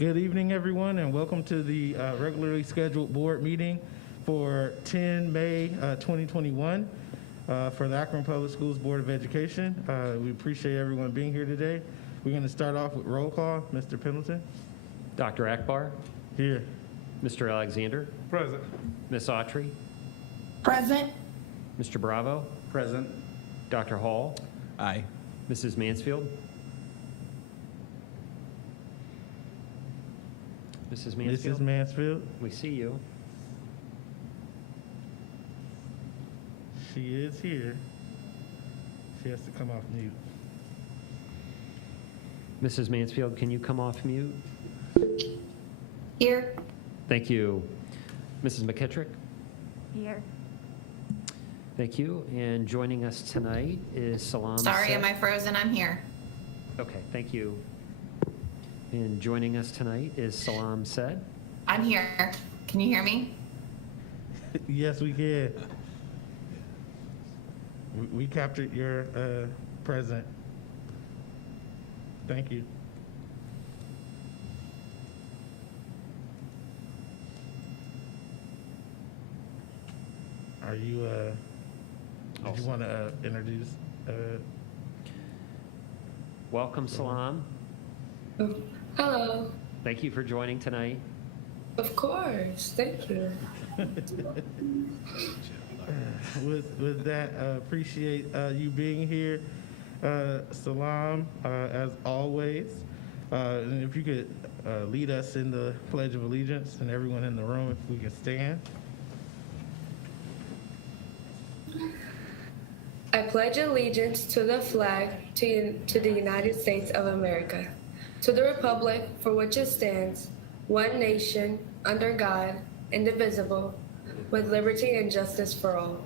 Good evening, everyone, and welcome to the regularly scheduled board meeting for 10 May 2021 for the Akron Public Schools Board of Education. We appreciate everyone being here today. We're going to start off with roll call. Mr. Pendleton? Dr. Akbar? Here. Mr. Alexander? Present. Ms. Autry? Present. Mr. Bravo? Present. Dr. Hall? Aye. Mrs. Mansfield? Mrs. Mansfield? Mrs. Mansfield? We see you. She is here. She has to come off mute. Mrs. Mansfield, can you come off mute? Here. Thank you. Mrs. McKittrick? Here. Thank you. And joining us tonight is Salam. Sorry, Said. am I frozen? I'm here. Okay, thank you. And joining us tonight is Salam Said. I'm here. Can you hear me? Yes, we can. We captured your present. Thank you. Are you, did you want to introduce? Welcome, Salam. Hello. Thank you for joining tonight. Of course. Thank you. With that, appreciate you being here. Salam, as always. And if you could lead us in the Pledge of Allegiance, and everyone in the room, if we could stand. I pledge allegiance to the flag to the United States of America, to the republic for which it stands, one nation, under God, indivisible, with liberty and justice for all.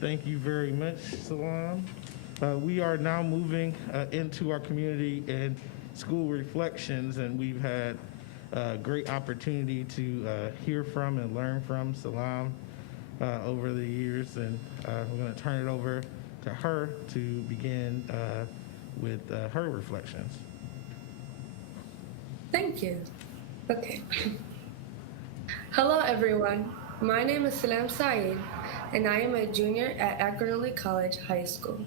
Thank you very much, Salam. We are now moving into our community and school reflections, and we've had a great opportunity to hear from and learn from Salam over the years, and we're going to turn it over to her to begin with her reflections. Thank you. Okay. Hello, everyone. My name is Salam Saeed, and I am a junior at Akron College High School.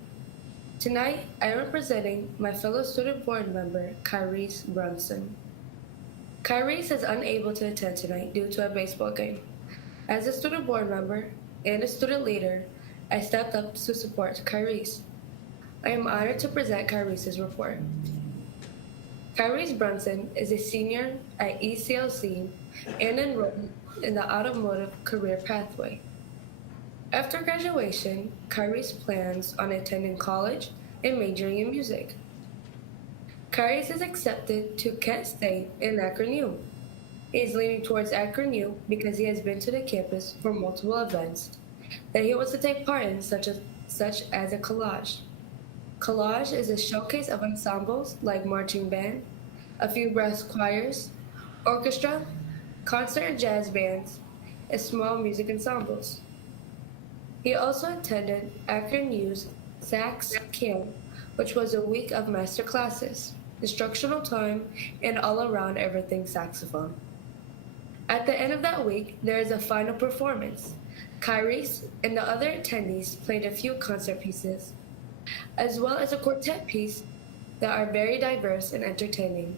Tonight, I am representing my fellow student board member, Kyrese Brunson. Kyrese is unable to attend tonight due to a baseball game. As a student board member and a student leader, I stepped up to support Kyrese. I am honored to present Kyrese's report. Kyrese Brunson is a senior at ECLC and enrolled in the automotive career pathway. After graduation, Kyrese plans on attending college and majoring in music. Kyrese is accepted to Kent State and Akron U. He is leaning towards Akron U because he has been to the campus for multiple events that he wants to take part in, such as a collage. Collage is a showcase of ensembles like marching band, a few brass choirs, orchestra, concert and jazz bands, and small music ensembles. He also attended Akron U's Sax Camp, which was a week of master classes, instructional time, and all-around everything saxophone. At the end of that week, there is a final performance. Kyrese and the other attendees played a few concert pieces, as well as a quartet piece that are very diverse and entertaining.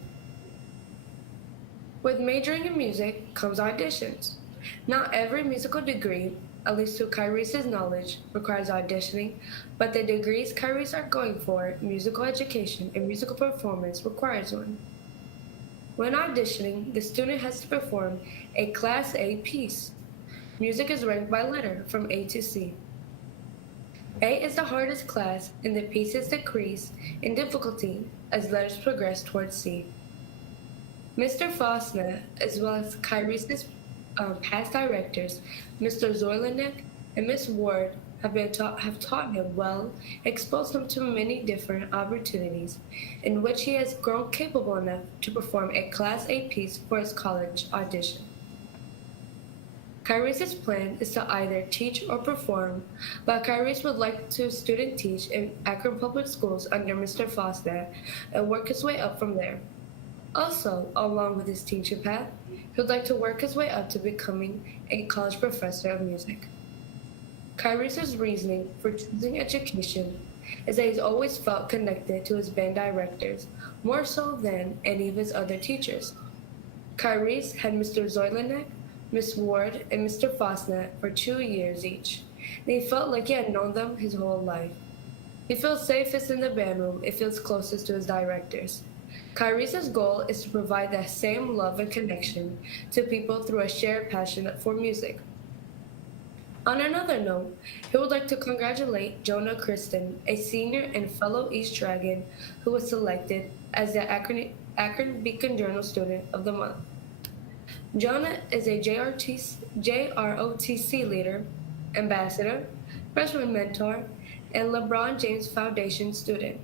With majoring in music comes auditions. Not every musical degree, at least to Kyrese's knowledge, requires auditioning, but the degrees Kyrese are going for, musical education and musical performance, requires one. When auditioning, the student has to perform a Class A piece. Music is ranked by letter from A to C. A is the hardest class, and the pieces decrease in difficulty as letters progress towards C. Mr. Fosna, as well as Kyrese's past directors, Mr. Zorlanek and Ms. Ward, have taught him well, exposed him to many different opportunities in which he has grown capable enough to perform a Class A piece for his college audition. Kyrie's plan is to either teach or perform, but Kyrie would like to student teach in Akron Public Schools under Mr. Foster and work his way up from there. Also, along with his teaching path, he would like to work his way up to becoming a college professor of music. Kyrie's reasoning for choosing education is that he's always felt connected to his band directors, more so than any of his other teachers. Kyrie had Mr. Zoylanek, Miss Ward, and Mr. Fosnett for 2 years each, and he felt like he had known them his whole life. He feels safest in the band room, it feels closest to his directors. Kyrie's goal is to provide that same love and connection to people through a shared passion for music. On another note, he would like to congratulate Jonah Kristen, a senior and fellow East Dragon who was selected as the Akron Beacon Journal Student of the Month. Jonah is a JROTC leader, ambassador, freshman mentor, and LeBron James Foundation student.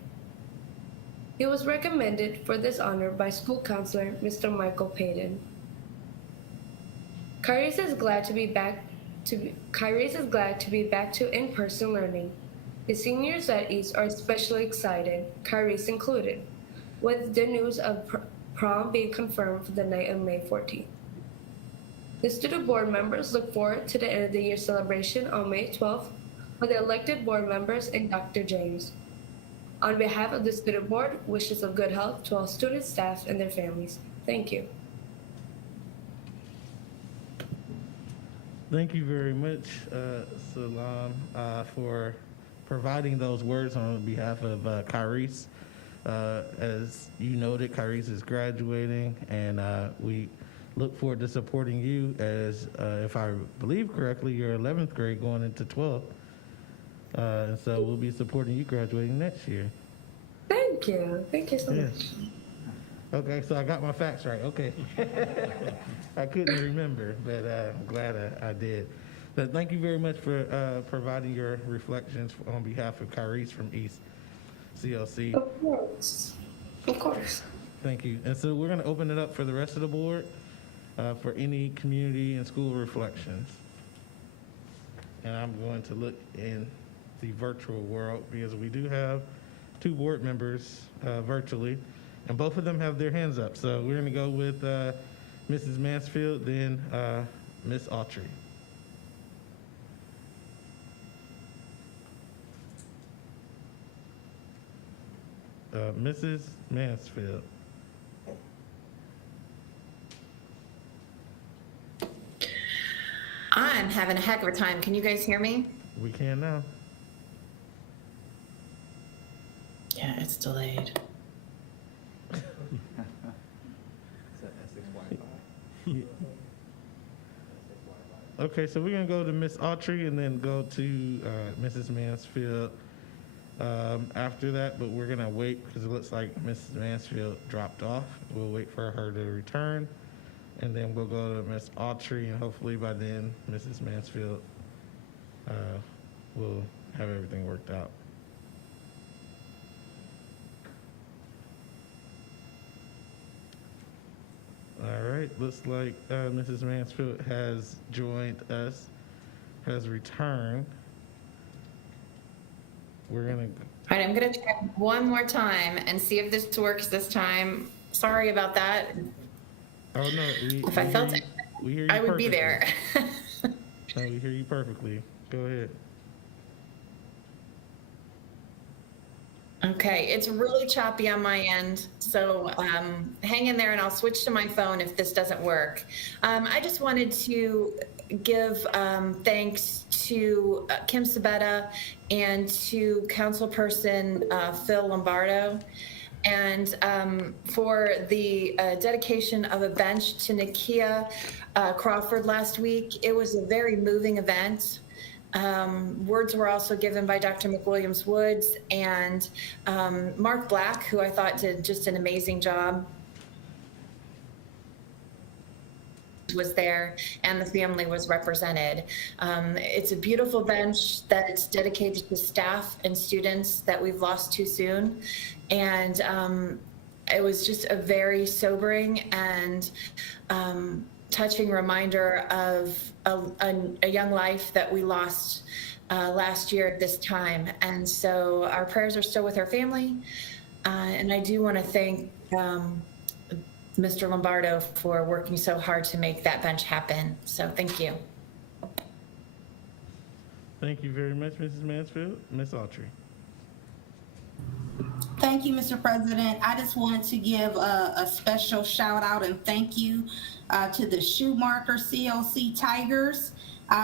He was recommended for this honor by school counselor Mr. Michael Payton. Kyrie's is glad to be back to in-person learning. The seniors at East are especially excited, Kyrie's included, with the news of prom being confirmed for the night of May 14th. The student board members look forward to the end of the year celebration on May 12th with the elected board members and Dr. James. On behalf of the student board, wishes of good health to all students, staff, and their families. Thank you. Thank you very much, Salam, for providing those words on behalf of Kyrie's. As you noted, Kyrie's is graduating, and we look forward to supporting you as, if I believe correctly, you're 11th grade going into 12th. And so we'll be supporting you graduating next year. Thank you. Thank you so much. Okay, so I got my facts right. Okay. I couldn't remember, but I'm glad I did. But thank you very much for providing your reflections on behalf of Kyrie's from East CLC. Of course. Of course. Thank you. And so we're going to open it up for the rest of the board for any community and school reflections. And I'm going to look in the virtual world because we do have 2 board members virtually, and both of them have their hands up. So we're going to go with Mrs. Mansfield, then Miss Autry. Mrs. Mansfield. I'm having a heck of a time. Can you guys hear me? We can now. Yeah, it's delayed. Okay, so we're going to go to Miss Autry and then go to Mrs. Mansfield after that, but we're going to wait because it looks like Mrs. Mansfield dropped off. We'll wait for her to return, and then we'll go to Miss Autry, and hopefully by then Mrs. Mansfield will have everything worked out. All right, looks like Mrs. Mansfield has joined us, has returned. We're gonna. All right, I'm gonna check one more time and see if this works this time. Sorry about that. Oh no, If I felt it, we hear you I would perfectly. be there. No, we hear you perfectly. Go ahead. Okay, it's really choppy on my end, so hang in there and I'll switch to my phone if this doesn't work. I just wanted to give thanks to Kim Sabetta and to Councilperson Phil Lombardo, and for the dedication of a bench to Nakia Crawford last week. It was a very moving event. Words were also given by Dr. McWilliams-Woods and Mark Black, who I thought did just an amazing job, was there, and the family was represented. It's a beautiful bench that it's dedicated to staff and students that we've lost too soon. And it was just a very sobering and touching reminder of a young life that we lost last year at this time. And so our prayers are still with her family. And I do want to thank Mr. Lombardo for working so hard to make that bench happen. So thank you. Thank you very much, Mrs. Mansfield. Ms. Autry. Thank you, Mr. President. I just wanted to give a special shout out and thank you to the Schumacher CLC Tigers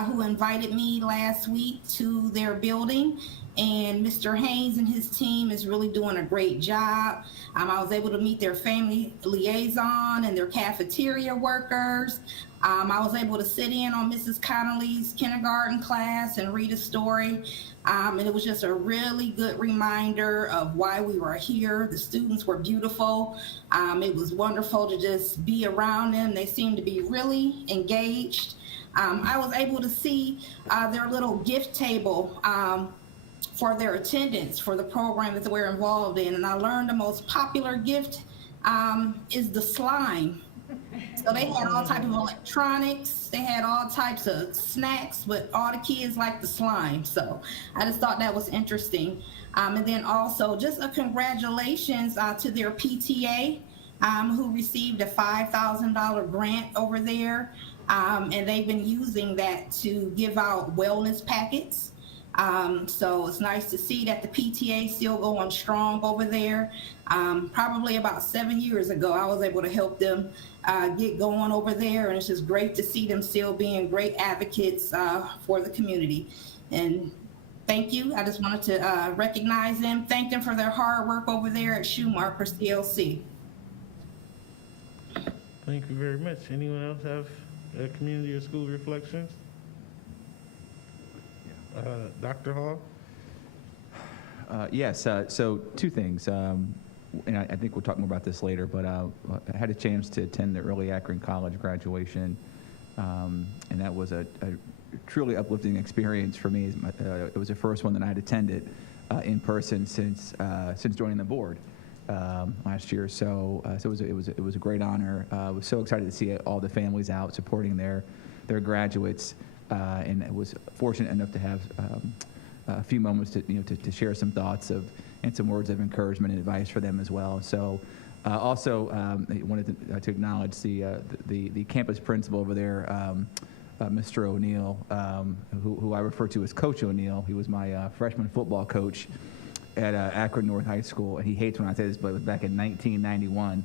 who invited me last week to their building. And Mr. Haynes and his team is really doing a great job. I was able to meet their family liaison and their cafeteria workers. I was able to sit in on Mrs. Connolly's kindergarten class and read a story. And it was just a really good reminder of why we were here. The students were beautiful. It was wonderful to just be around them. They seemed to be really engaged. I was able to see their little gift table for their attendance for the program that we're involved in. And I learned the most popular gift is the slime. So they had all types of electronics, they had all types of snacks, but all the kids liked the slime. So I just thought that was interesting. And then also just a congratulations to their PTA who received a $5,000 grant over there. And they've been using that to give out wellness packets. So it's nice to see that the PTA still going strong over there. Probably about 7 years ago, I was able to help them get going over there, and it's just great to see them still being great advocates for the community. And thank you. I just wanted to recognize them, thank them for their hard work over there at Schumacher CLC. Thank you very much. Anyone else have community or school reflections? Dr. Hall? Yes, so two things, and I think we'll talk more about this later, but I had a chance to attend the early Akron College graduation, and that was a truly uplifting experience for me. It was the first one that I had attended in person since joining the board last year, so it was a great honor. I was so excited to see all the families out supporting their graduates. And I was fortunate enough to have a few moments to share some thoughts and some words of encouragement and advice for them as well. So also I wanted to acknowledge the campus principal over there, Mr. O'Neill, who I refer to as Coach O'Neill. He was my freshman football coach at Akron North High School. And he hates when I say this, but it was back in 1991.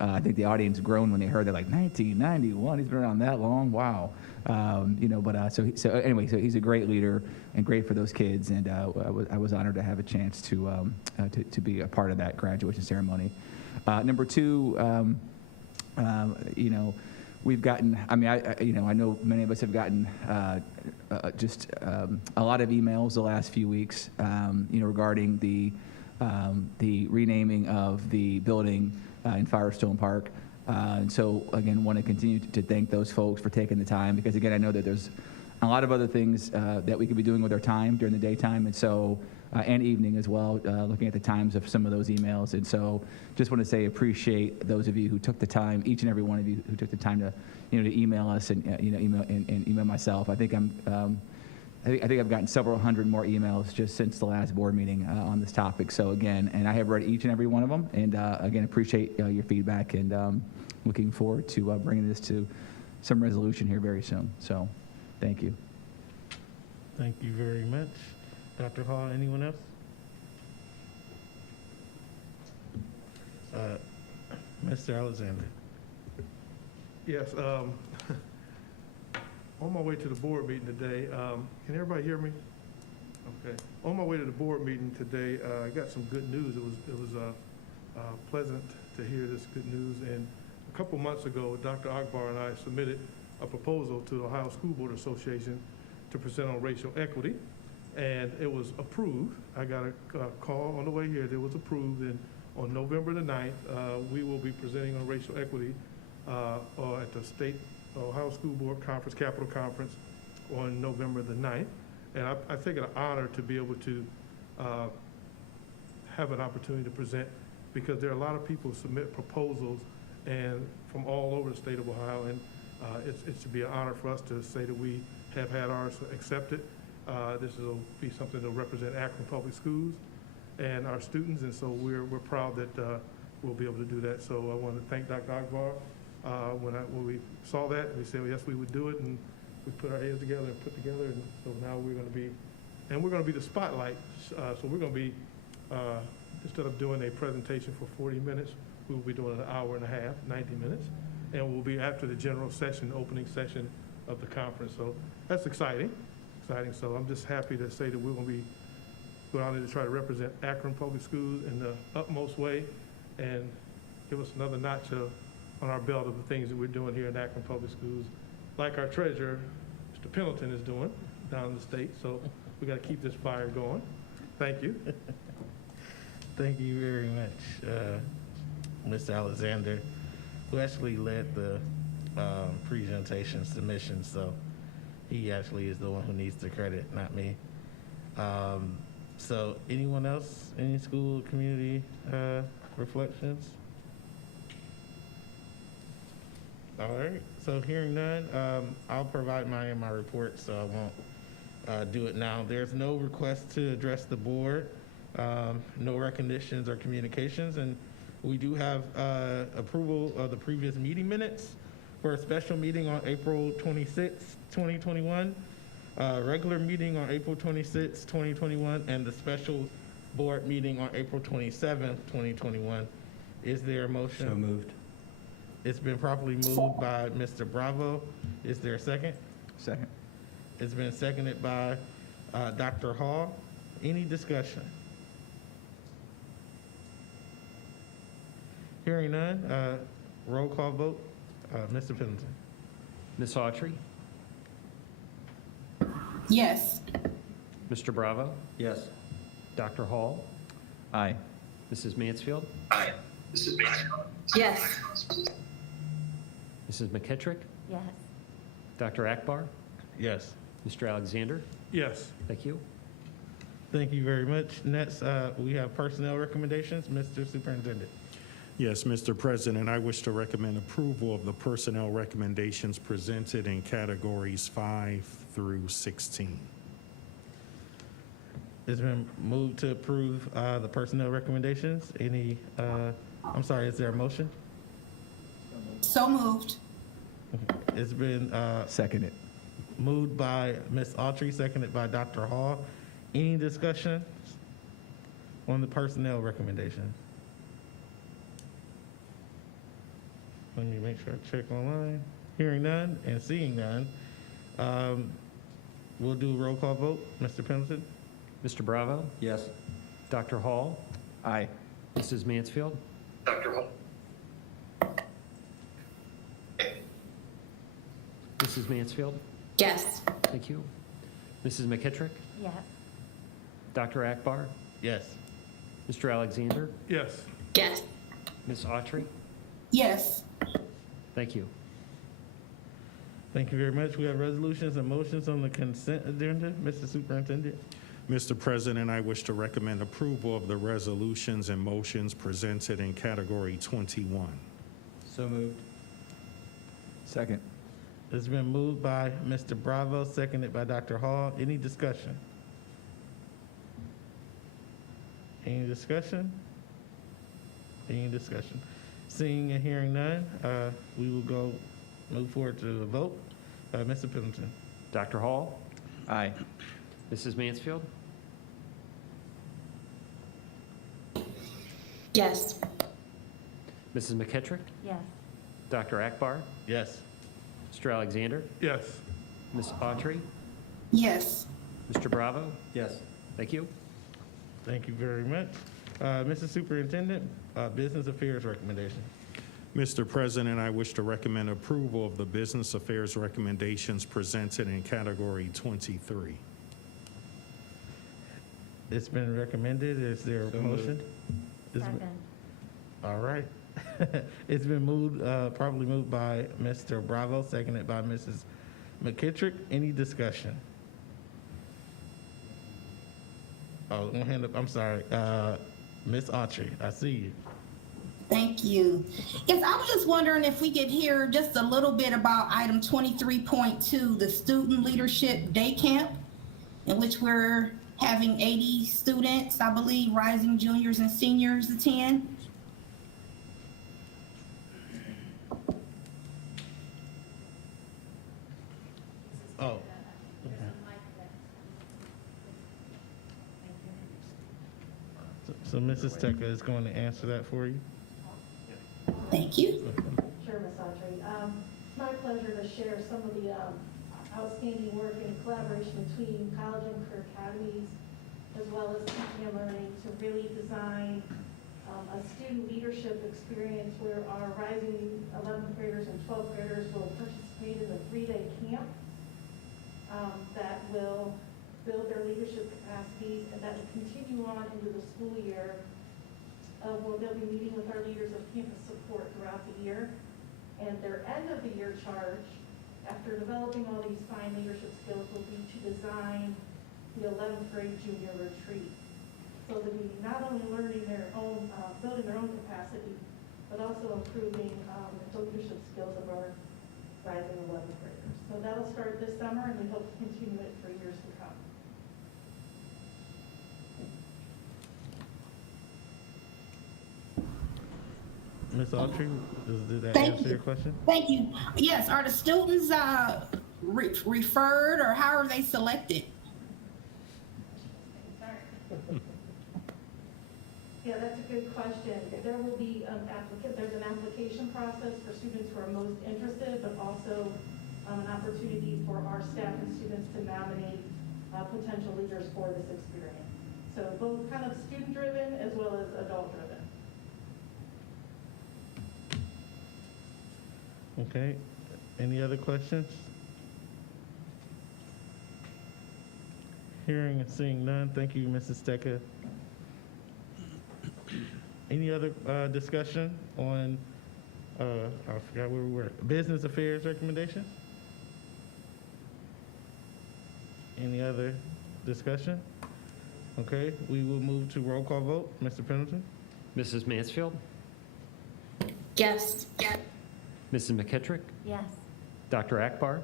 I think the audience groaned when they heard that, like 1991. He's been around that long. Wow. So anyway, he's a great leader and great for those kids. And I was honored to have a chance to be a part of that graduation ceremony. Number two, we've gotten. I mean, I know many of us have gotten just a lot of emails the last few weeks, regarding the renaming of the building in Firestone Park. And so, again, want to continue to thank those folks for taking the time, because, again, I know that there's a lot of other things that we could be doing with our time during the daytime, and so, and evening as well, looking at the times of some of those emails. And so just want to say appreciate those of you who took the time, each and every one of you who took the time to, to email us and, email myself. I think I've gotten several hundred more emails just since the last board meeting on this topic. So again, and I have read each and every one of them, and again, appreciate your feedback, and looking forward to bringing this to some resolution here very soon. So thank you. Thank you very much. Dr. Hall, anyone else? Mr. Alexander. Yes, on my way to the board meeting today, can everybody hear me? Okay. On my way to the board meeting today, I got some good news. It was pleasant to hear this good news. And a couple months ago, Dr. Akbar and I submitted a proposal to the Ohio School Board Association to present on racial equity, and it was approved. I got a call on the way here that it was approved, and on November the 9th, we will be presenting on racial equity at the State Ohio School Board Conference, Capital Conference, on November the 9th. And I think it's an honor to be able to have an opportunity to present, because there are a lot of people who submit proposals and from all over the state of Ohio, It should be an honor for us to say that we have had ours accepted. This will be something that will represent Akron Public Schools and our students, and so we're proud that we'll be able to do that. So I want to thank Dr. Akbar. When we saw that, we said, well, yes, we would do it, and we put our heads together and put together, and so now we're going to be the spotlight. So we're going to be, instead of doing a presentation for 40 minutes, we will be doing an hour and a half, 90 minutes, and we'll be after the general session, opening session of the conference. So that's exciting. So I'm just happy to say that we're going to be going out there to try to represent Akron Public Schools in the utmost way and give us another notch on our belt of the things that we're doing here in Akron Public Schools, like our treasurer, Mr. Pendleton, is doing down in the state. So we got to keep this fire going. Thank you. Thank you very much, Mr. Alexander, who actually led the presentation submission. So he actually is the one who needs the credit, not me. So anyone else, any school community reflections? All right, so hearing none, I'll provide my report, so I won't do it now. There's no request to address the board, no recognitions or communications, and we do have approval of the previous meeting minutes for a special meeting on April 26, 2021, regular meeting on April 26, 2021, and the special board meeting on April 27, 2021. Is there a motion? So moved. It's been properly moved by Mr. Bravo. Is there a second? Second. It's been seconded by Dr. Hall. Any discussion? Hearing none, roll call vote. Mr. Pendleton. Ms. Autry, Yes. Mr. Bravo, Yes. Dr. Hall, Aye. Mrs. Mansfield, Yes. Mrs. McKittrick, Yes. Dr. Akbar, Yes. Mr. Alexander. Yes. Thank you. Thank you very much. Next, we have personnel recommendations. Mr. Superintendent. Yes, Mr. President, I wish to recommend approval of the personnel recommendations presented in categories 5 through 16. It's been moved to approve the personnel recommendations. Is there a motion? So moved. It's been Seconded. moved by Ms. Autry, seconded by Dr. Hall. Any discussion on the personnel recommendation? Let me make sure I check online. Hearing none and seeing none, we'll do a roll call vote. Mr. Pendleton? Mr. Bravo, Yes. Dr. Hall, Aye. Mrs. Mansfield, Mrs. Mansfield, Yes. thank you. Mrs. McKittrick, Yes. Dr. Akbar, Yes. Mr. Alexander, Yes. Yes. Ms. Autry. Yes. Thank you. Thank you very much. We have resolutions and motions on the consent agenda. Mr. Superintendent? Mr. President, I wish to recommend approval of the resolutions and motions presented in category 21. So moved. Second. It's been moved by Mr. Bravo, seconded by Dr. Hall. Any discussion? Any discussion? Any discussion? Seeing and hearing none, we will move forward to the vote. Mr. Pendleton? Dr. Hall, Aye. Mrs. Mansfield, Yes. Mrs. McKittrick, Yes. Dr. Akbar, Yes. Mr. Alexander, Yes. Ms. Autry, Yes. Mr. Bravo. Yes. Thank you. Thank you very much. Mr. Superintendent, business affairs recommendation. Mr. President, I wish to recommend approval of the business affairs recommendations presented in category 23. It's been recommended. Is there a So moved. motion? It's been- Second. All right. It's been moved, probably moved by Mr. Bravo, seconded by Mrs. McKittrick. Any discussion? Oh, one hand up. I'm sorry. Ms. Autry, I see you. Thank you. Yes, I was just wondering if we could hear just a little bit about item 23.2, the Student Leadership Day Camp, in which we're having 80 students, I believe, rising juniors and seniors attend. Oh. So Mrs. Teka is going to answer that for you. Thank you. Sure, Ms. Autry. It's my pleasure to share some of the outstanding work and collaboration between college and career academies, as well as teaching and learning, to really design a student leadership experience where our rising 11th graders and 12th graders will participate in a 3-day camp that will build their leadership capacities, and that will continue on into the school year, where they'll be meeting with our leaders of campus support throughout the year. And their end of the year charge, after developing all these fine leadership skills, will be to design the 11th grade junior retreat. So they'll be not only learning their own, building their own capacity, but also improving the leadership skills of our rising 11th graders. So that'll start this summer, and we hope to continue it for years to come. Ms. Autry, did that Thank answer you. your question? Thank you. Yes, are the students referred, or how are they selected? Yeah, that's a good question. There will be there's an application process for students who are most interested, but also an opportunity for our staff and students to nominate potential leaders for this experience. So both kind of student-driven as well as adult-driven. Okay. Any other questions? Hearing and seeing none. Thank you, Mrs. Teka. Any other discussion on, I forgot where we were, business affairs recommendations? Any other discussion? Okay, we will move to roll call vote. Mr. Pendleton? Mrs. Mansfield, Yes. Mrs. McKittrick, Yes. Dr. Akbar,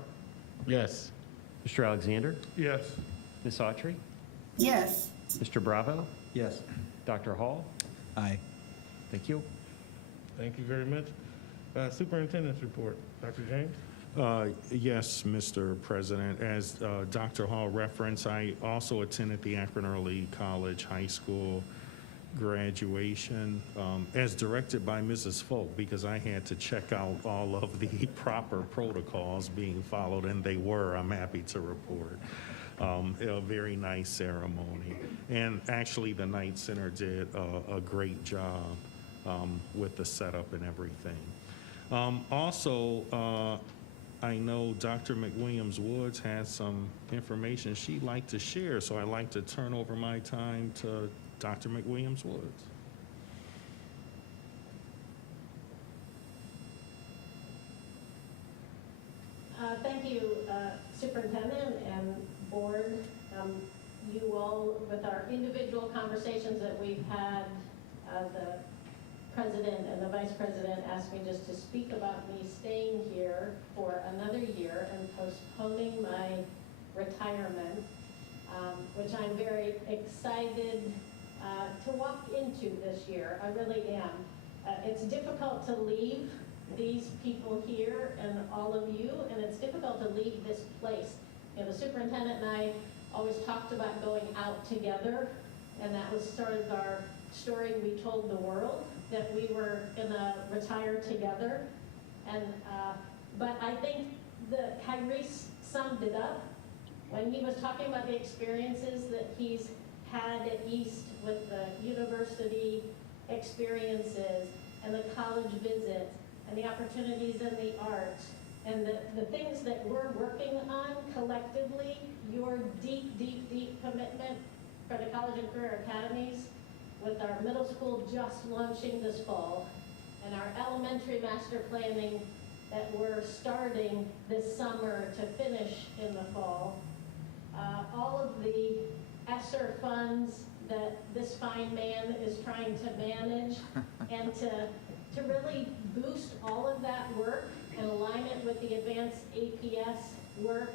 Yes. Mr. Alexander, Yes. Ms. Autry, Yes. Mr. Bravo, Yes. Dr. Hall. Aye. Thank you. Thank you very much. Superintendent's report. Dr. James? Yes, Mr. President. As Dr. Hall referenced, I also attended the Akron Early College High School graduation as directed by Mrs. Folk, because I had to check out all of the proper protocols being followed, and they were, I'm happy to report. A very nice ceremony. And actually, the Knight Center did a great job with the setup and everything. Also, I know Dr. McWilliams-Woods has some information she'd like to share, so I'd like to turn over my time to Dr. McWilliams-Woods. Thank you, Superintendent and Board. You all, with our individual conversations that we've had, the President and the Vice President asked me just to speak about me staying here for another year and postponing my retirement, which I'm very excited to walk into this year. I really am. It's difficult to leave these people here and all of you, and it's difficult to leave this place. You know, the superintendent and I always talked about going out together, and that was sort of our story we told the world, that we were gonna retire together. And but I think that Kyrie summed it up when he was talking about the experiences that he's had at East with the university experiences and the college visits and the opportunities in the arts and the things that we're working on collectively, your deep, deep, deep commitment for the college and career academies, with our middle school just launching this fall, and our elementary master planning that we're starting this summer to finish in the fall. All of the ESSER funds that this fine man is trying to manage and to really boost all of that work and align it with the advanced APS work.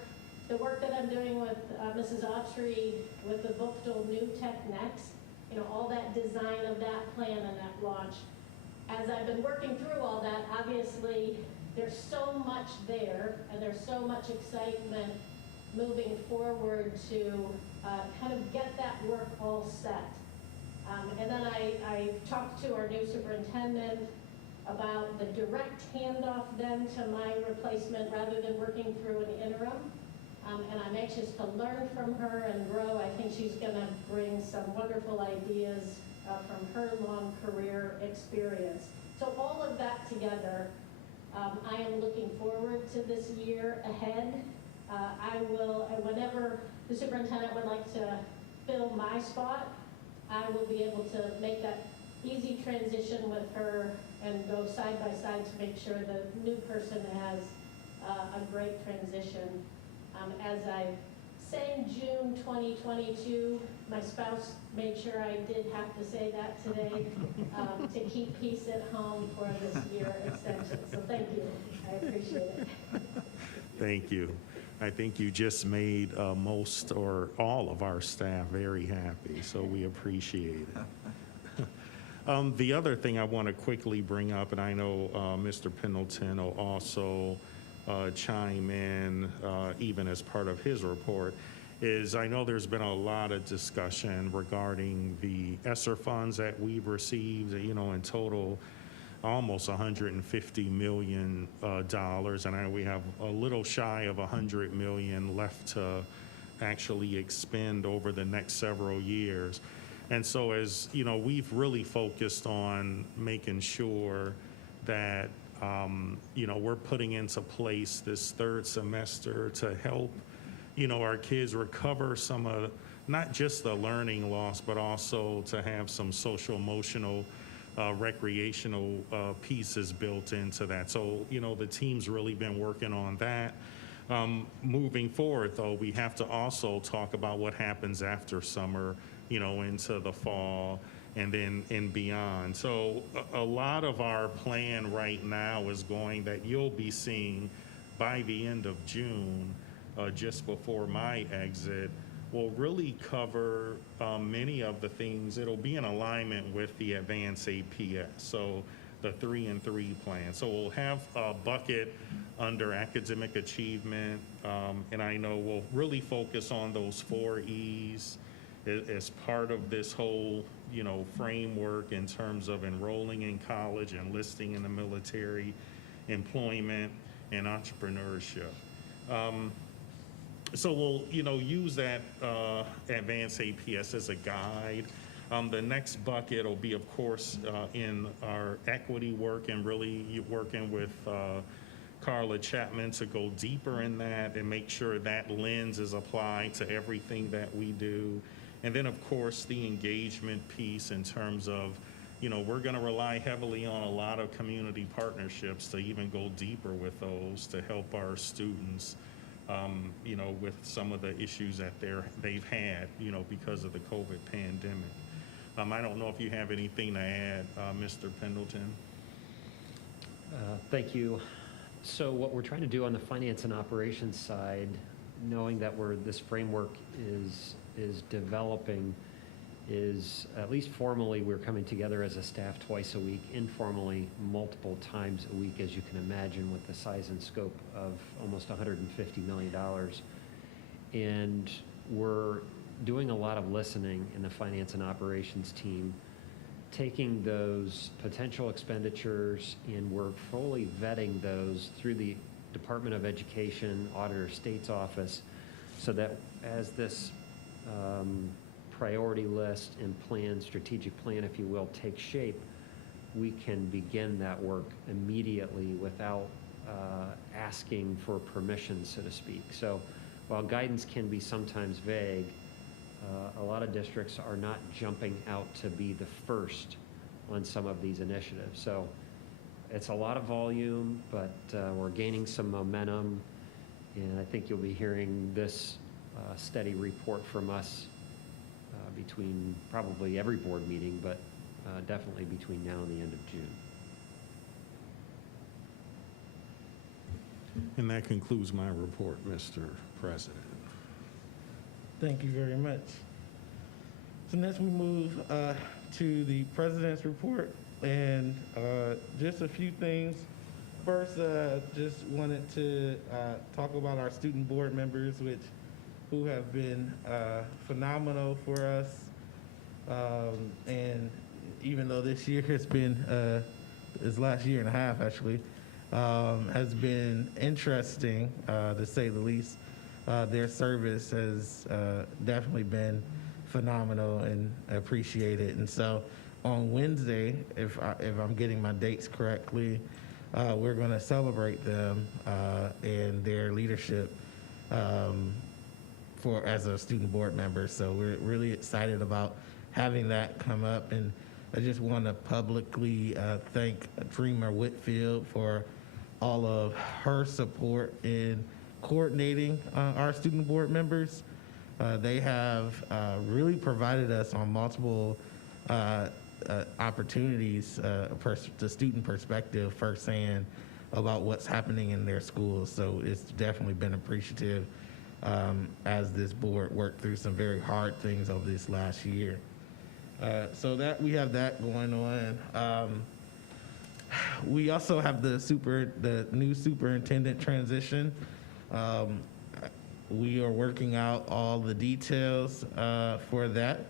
The work that I'm doing with Mrs. Autry with the Buchtel New Tech Next, you know, all that design of that plan and that launch. As I've been working through all that, obviously there's so much there and there's so much excitement moving forward to kind of get that work all set. And then I talked to our new superintendent about the direct handoff then to my replacement rather than working through an interim. And I'm anxious to learn from her and grow. I think she's going to bring some wonderful ideas from her long career experience. So all of that together, I am looking forward to this year ahead. I will, whenever the superintendent would like to fill my spot, I will be able to make that easy transition with her and go side by side to make sure the new person has a great transition. As I say, June 2022, my spouse made sure I did have to say that today to keep peace at home for this year extension. So thank you. I appreciate it. Thank you. I think you just made most or all of our staff very happy, so we appreciate it. The other thing I want to quickly bring up, and I know Mr. Pendleton will also chime in even as part of his report, is I know there's been a lot of discussion regarding the ESSER funds that we've received, you know, in total almost $150 million, and we have a little shy of $100 million left to actually expend over the next several years. And so, as you know, we've really focused on making sure that you know, we're putting into place this third semester to help, you know, our kids recover some of not just the learning loss, but also to have some social emotional recreational pieces built into that. So, you know, the team's really been working on that. Moving forward, though, we have to also talk about what happens after summer, you know, into the fall and then and beyond. So a lot of our plan right now is going that you'll be seeing by the end of June, just before my exit, will really cover many of the things. It'll be in alignment with the advanced APS, so the 3-in-3 plan. So we'll have a bucket under academic achievement, and I know we'll really focus on those 4 E's as part of this whole, you know, framework in terms of enrolling in college, enlisting in the military, employment, and entrepreneurship. So we'll, you know, use that advanced APS as a guide. The next bucket will be, of course, in our equity work and really working with Carla Chapman to go deeper in that and make sure that lens is applied to everything that we do. And then, of course, the engagement piece in terms of, you know, we're going to rely heavily on a lot of community partnerships to even go deeper with those to help our students, you know, with some of the issues that they've had, you know, because of the COVID pandemic. I don't know if you have anything to add, Mr. Pendleton. Thank you. So what we're trying to do on the finance and operations side, knowing that this framework is developing, is at least formally we're coming together as a staff twice a week, informally multiple times a week, as you can imagine, with the size and scope of almost $150 million. And we're doing a lot of listening in the finance and operations team, taking those potential expenditures, and we're fully vetting those through the Department of Education, Auditor State's Office, so that as this priority list and plan, strategic plan, if you will, take shape, we can begin that work immediately without asking for permission, so to speak. So while guidance can be sometimes vague, a lot of districts are not jumping out to be the first on some of these initiatives. So it's a lot of volume, but we're gaining some momentum, and I think you'll be hearing this steady report from us between probably every board meeting, but definitely between now and the end of June. And that concludes my report, Mr. President. Thank you very much. So next we move to the president's report, and just a few things. First, just wanted to talk about our student board members, who have been phenomenal for us. And even though this year has been, this last year and a half actually, has been interesting to say the least. Their service has definitely been phenomenal and appreciated. And so on Wednesday, if I'm getting my dates correctly, we're going to celebrate them and their leadership as a student board member. So we're really excited about having that come up. And I just want to publicly thank Dreamer Whitfield for all of her support in coordinating our student board members. They have really provided us on multiple opportunities, the student perspective firsthand about what's happening in their schools. So it's definitely been appreciative as this board worked through some very hard things over this last year. So that we have that going on. We also have the new superintendent transition. We are working out all the details for that,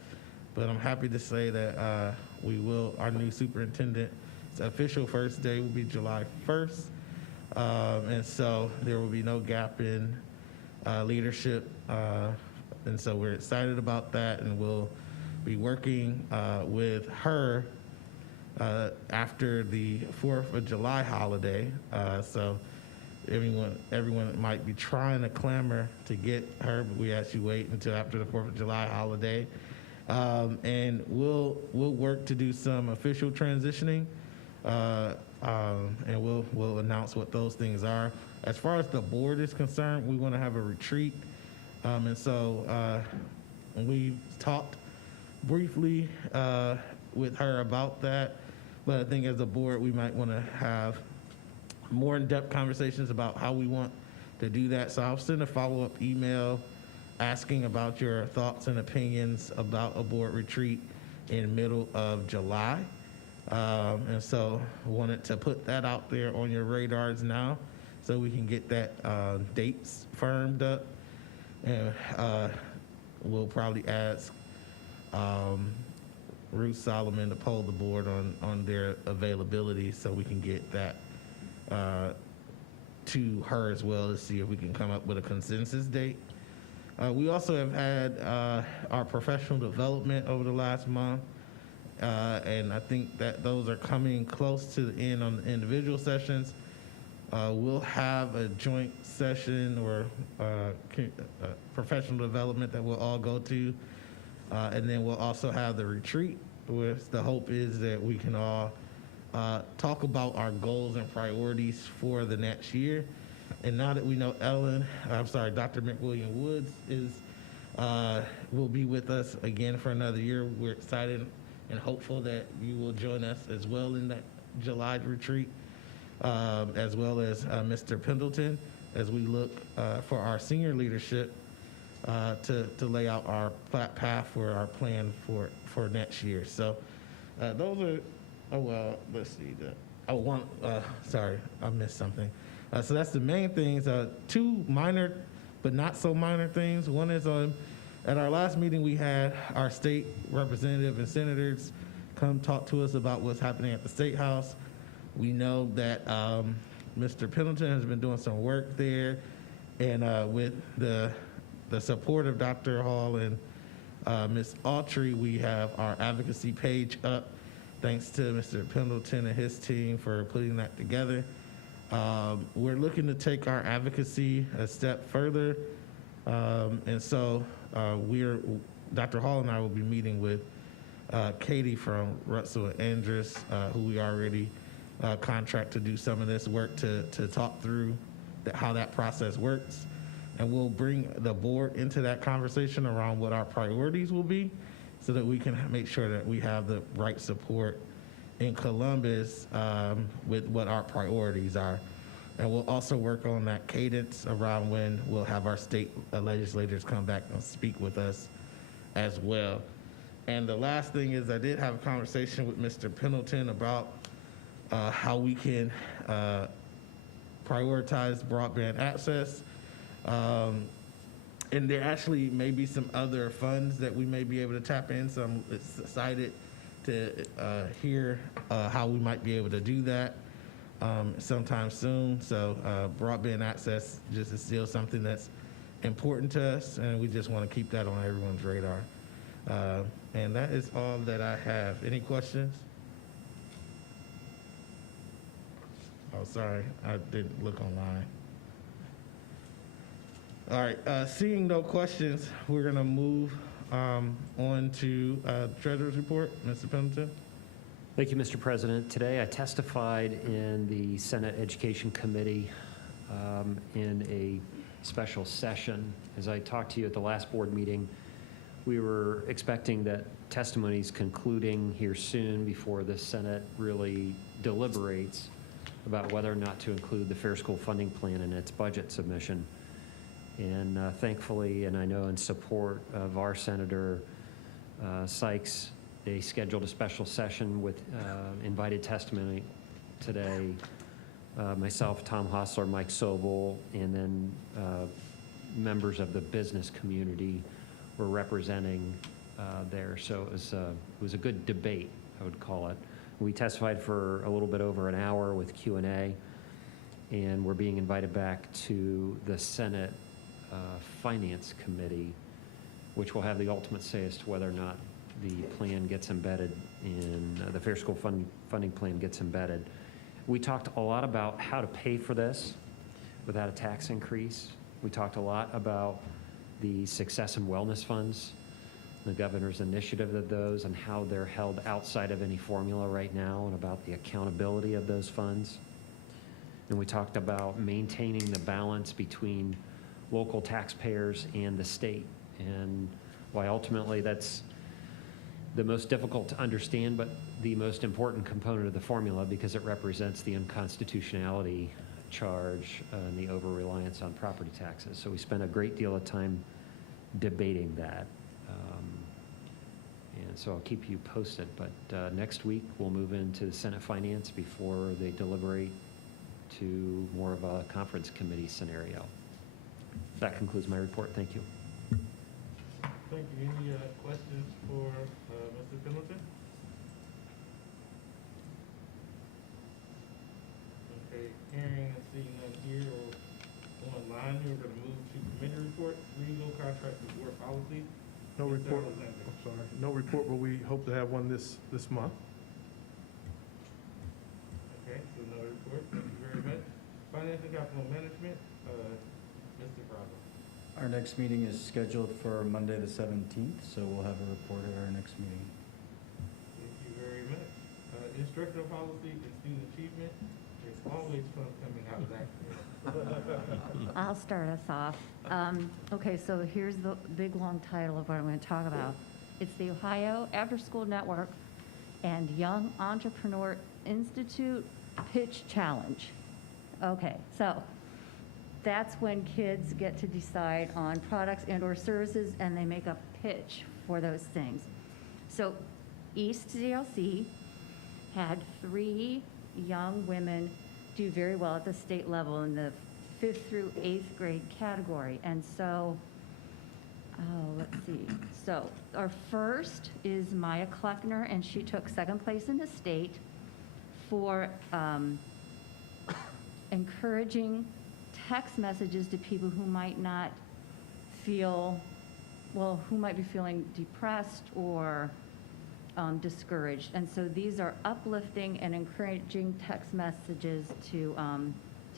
but I'm happy to say that our new superintendent's official first day will be July 1st. And so there will be no gap in leadership. And so we're excited about that, and we'll be working with her after the 4th of July holiday. So everyone might be trying to clamor to get her, but we actually wait until after the 4th of July holiday. And we'll work to do some official transitioning, and we'll announce what those things are. As far as the board is concerned, we want to have a retreat. And so we talked briefly with her about that, but I think as a board, we might want to have more in-depth conversations about how we want to do that. So I'll send a follow-up email asking about your thoughts and opinions about a board retreat in middle of July. And so I wanted to put that out there on your radars now so we can get that dates firmed up. And we'll probably ask Ruth Solomon to poll the board on their availability so we can get that to her as well to see if we can come up with a consensus date. We also have had our professional development over the last month, and I think that those are coming close to the end on the individual sessions. We'll have a joint session or professional development that we'll all go to, and then we'll also have the retreat, with the hope is that we can all talk about our goals and priorities for the next year. And now that we know Dr. McWilliams-Woods will be with us again for another year, we're excited and hopeful that you will join us as well in that July retreat, as well as Mr. Pendleton, as we look for our senior leadership to lay out our path for our plan for next year. So those are, let's see. Sorry, I missed something. So that's the main things. Two minor, but not so minor things. One is at our last meeting, we had our state representative and senators come talk to us about what's happening at the State House. We know that Mr. Pendleton has been doing some work there, and with the support of Dr. Hall and Ms. Autry, we have our advocacy page up. Thanks to Mr. Pendleton and his team for putting that together. We're looking to take our advocacy a step further. And so Dr. Hall and I will be meeting with Katie from Russell and Andrus, who we already contract to do some of this work to talk through how that process works. And we'll bring the board into that conversation around what our priorities will be. so that we can make sure that we have the right support in Columbus with what our priorities are. And we'll also work on that cadence around when we'll have our state legislators come back and speak with us as well. And the last thing is I did have a conversation with Mr. Pendleton about how we can prioritize broadband access. And there actually may be some other funds that we may be able to tap in. So I'm excited to hear how we might be able to do that sometime soon. So broadband access just is still something that's important to us, and we just want to keep that on everyone's radar. And that is all that I have. Any questions? Oh, sorry, I didn't look online. All right, seeing no questions, we're gonna move on to Treasurer's Report. Mr. Pendleton? Thank you, Mr. President. Today I testified in the Senate Education Committee in a special session. As I talked to you at the last board meeting, we were expecting that testimonies concluding here soon before the Senate really deliberates about whether or not to include the Fair School Funding Plan in its budget submission. And thankfully, and I know in support of our Senator Sykes, they scheduled a special session with invited testimony today. Myself, Tom Hostler, Mike Sobel, and then members of the business community were representing there. So it was a good debate, I would call it. We testified for a little bit over an hour with Q&A, and we're being invited back to the Senate Finance Committee, which will have the ultimate say as to whether or not the plan gets embedded in, the Fair School Funding Plan gets embedded. We talked a lot about how to pay for this without a tax increase. We talked a lot about the success and wellness funds, the governor's initiative of those, and how they're held outside of any formula right now, and about the accountability of those funds. And we talked about maintaining the balance between local taxpayers and the state, and why ultimately that's the most difficult to understand, but the most important component of the formula, because it represents the unconstitutionality charge and the over-reliance on property taxes. So we spent a great deal of time debating that. And so I'll keep you posted, but next week we'll move into the Senate Finance before they deliberate to more of a conference committee scenario. That concludes my report. Thank you. Thank you. Any questions for Mr. Pendleton? Okay, hearing and seeing none here or online, we're going to move to committee reports, legal, contract, and board policy. No Mr. report, Alexander. I'm sorry, no report, but we hope to have one this month. Okay, so no report. Thank you very much. Finance and capital management, Mr. Bravo. Our next meeting is scheduled for Monday the 17th, so we'll have a report at our next meeting. Thank you very much. Instructional policy and student achievement. There's always fun coming out of that. I'll start us off. Okay, so here's the big long title of what I'm going to talk about. It's the Ohio After School Network and Young Entrepreneur Institute Pitch Challenge. Okay, so that's when kids get to decide on products and or services, and they make a pitch for those things. So East DLC had 3 young women do very well at the state level in the 5th through 8th grade category. And so, let's see. So our first is Maya Kleckner, and she took 2nd place in the state for encouraging text messages to people who might not feel, well, who might be feeling depressed or discouraged. And so these are uplifting and encouraging text messages to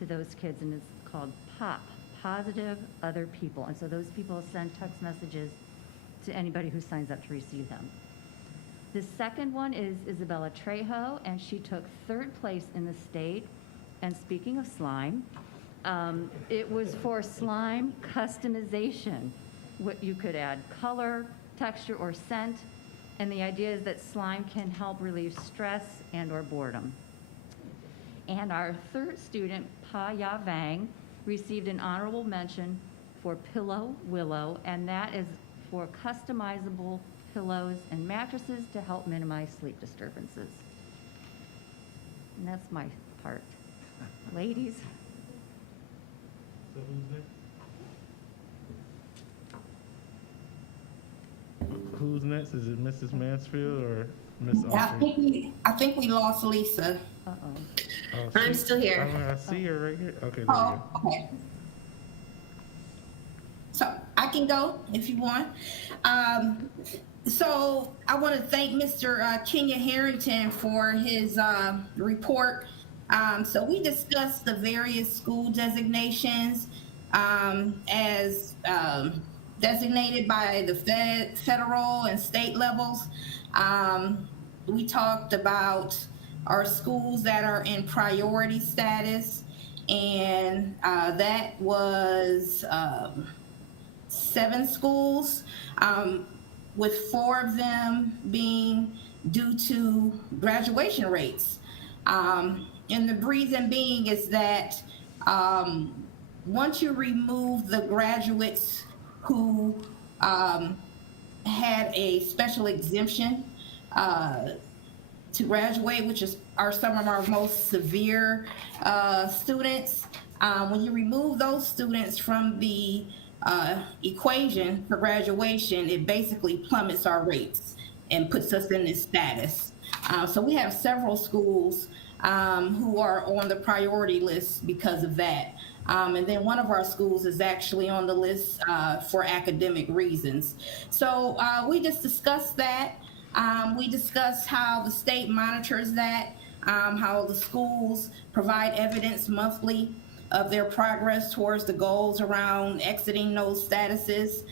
those kids, and it's called POP, Positive Other People. And so those people send text messages to anybody who signs up to receive them. The second one is Isabella Trejo, and she took 3rd place in the state. And speaking of slime, it was for slime customization. What you could add color, texture, or scent. And the idea is that slime can help relieve stress and/or boredom. And our third student, Pa Ya Vang, received an honorable mention for Pillow Willow, and that is for customizable pillows and mattresses to help minimize sleep disturbances. And that's my part. Ladies? So who's next? Who's next? Is it Mrs. Mansfield or Miss Autry? I think we lost Lisa. Uh-oh. Oh, I'm still here. I see her right here. Okay, there you Oh, go. okay. So I can go if you want. So I want to thank Mr. Kenya Harrington for his report. So we discussed the various school designations as designated by the federal and state levels. We talked about our schools that are in priority status, and that was 7 schools, with 4 of them being due to graduation rates. And the reason being is that once you remove the graduates who had a special exemption to graduate, which are some of our most severe students, when you remove those students from the equation for graduation, it basically plummets our rates and puts us in this status. So we have several schools who are on the priority list because of that. And then one of our schools is actually on the list for academic reasons. So we just discussed that. We discussed how the state monitors that, how the schools provide evidence monthly of their progress towards the goals around exiting those statuses,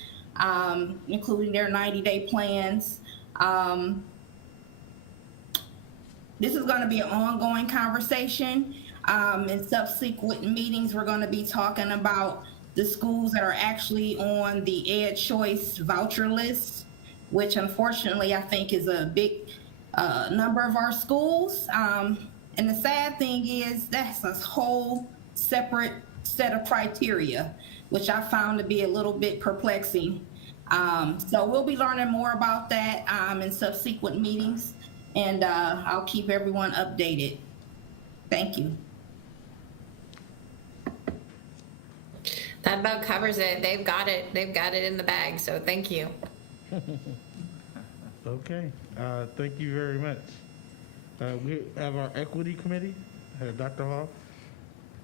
including their 90-day plans. This is going to be an ongoing conversation. In subsequent meetings, we're going to be talking about the schools that are actually on the Ed Choice voucher list, which unfortunately I think is a big number of our schools. And the sad thing is that's a whole separate set of criteria, which I found to be a little bit perplexing. So we'll be learning more about that in subsequent meetings, and I'll keep everyone updated. Thank you. That about covers it. They've got it. They've got it in the bag. So thank you. Okay, thank you very much. We have our equity committee, Dr. Hall.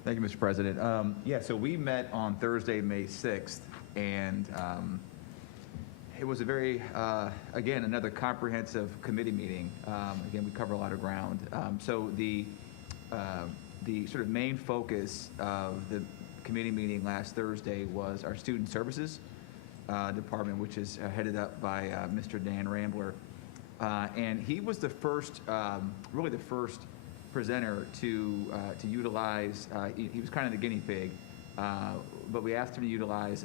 Thank you, Mr. President. Yeah, so we met on Thursday, May 6th, and it was a very, again, another comprehensive committee meeting. Again, we cover a lot of ground. So the sort of main focus of the committee meeting last Thursday was our student services department, which is headed up by Mr. Dan Rambler. And he was the first, really the first presenter to utilize, he was kind of the guinea pig, but we asked him to utilize,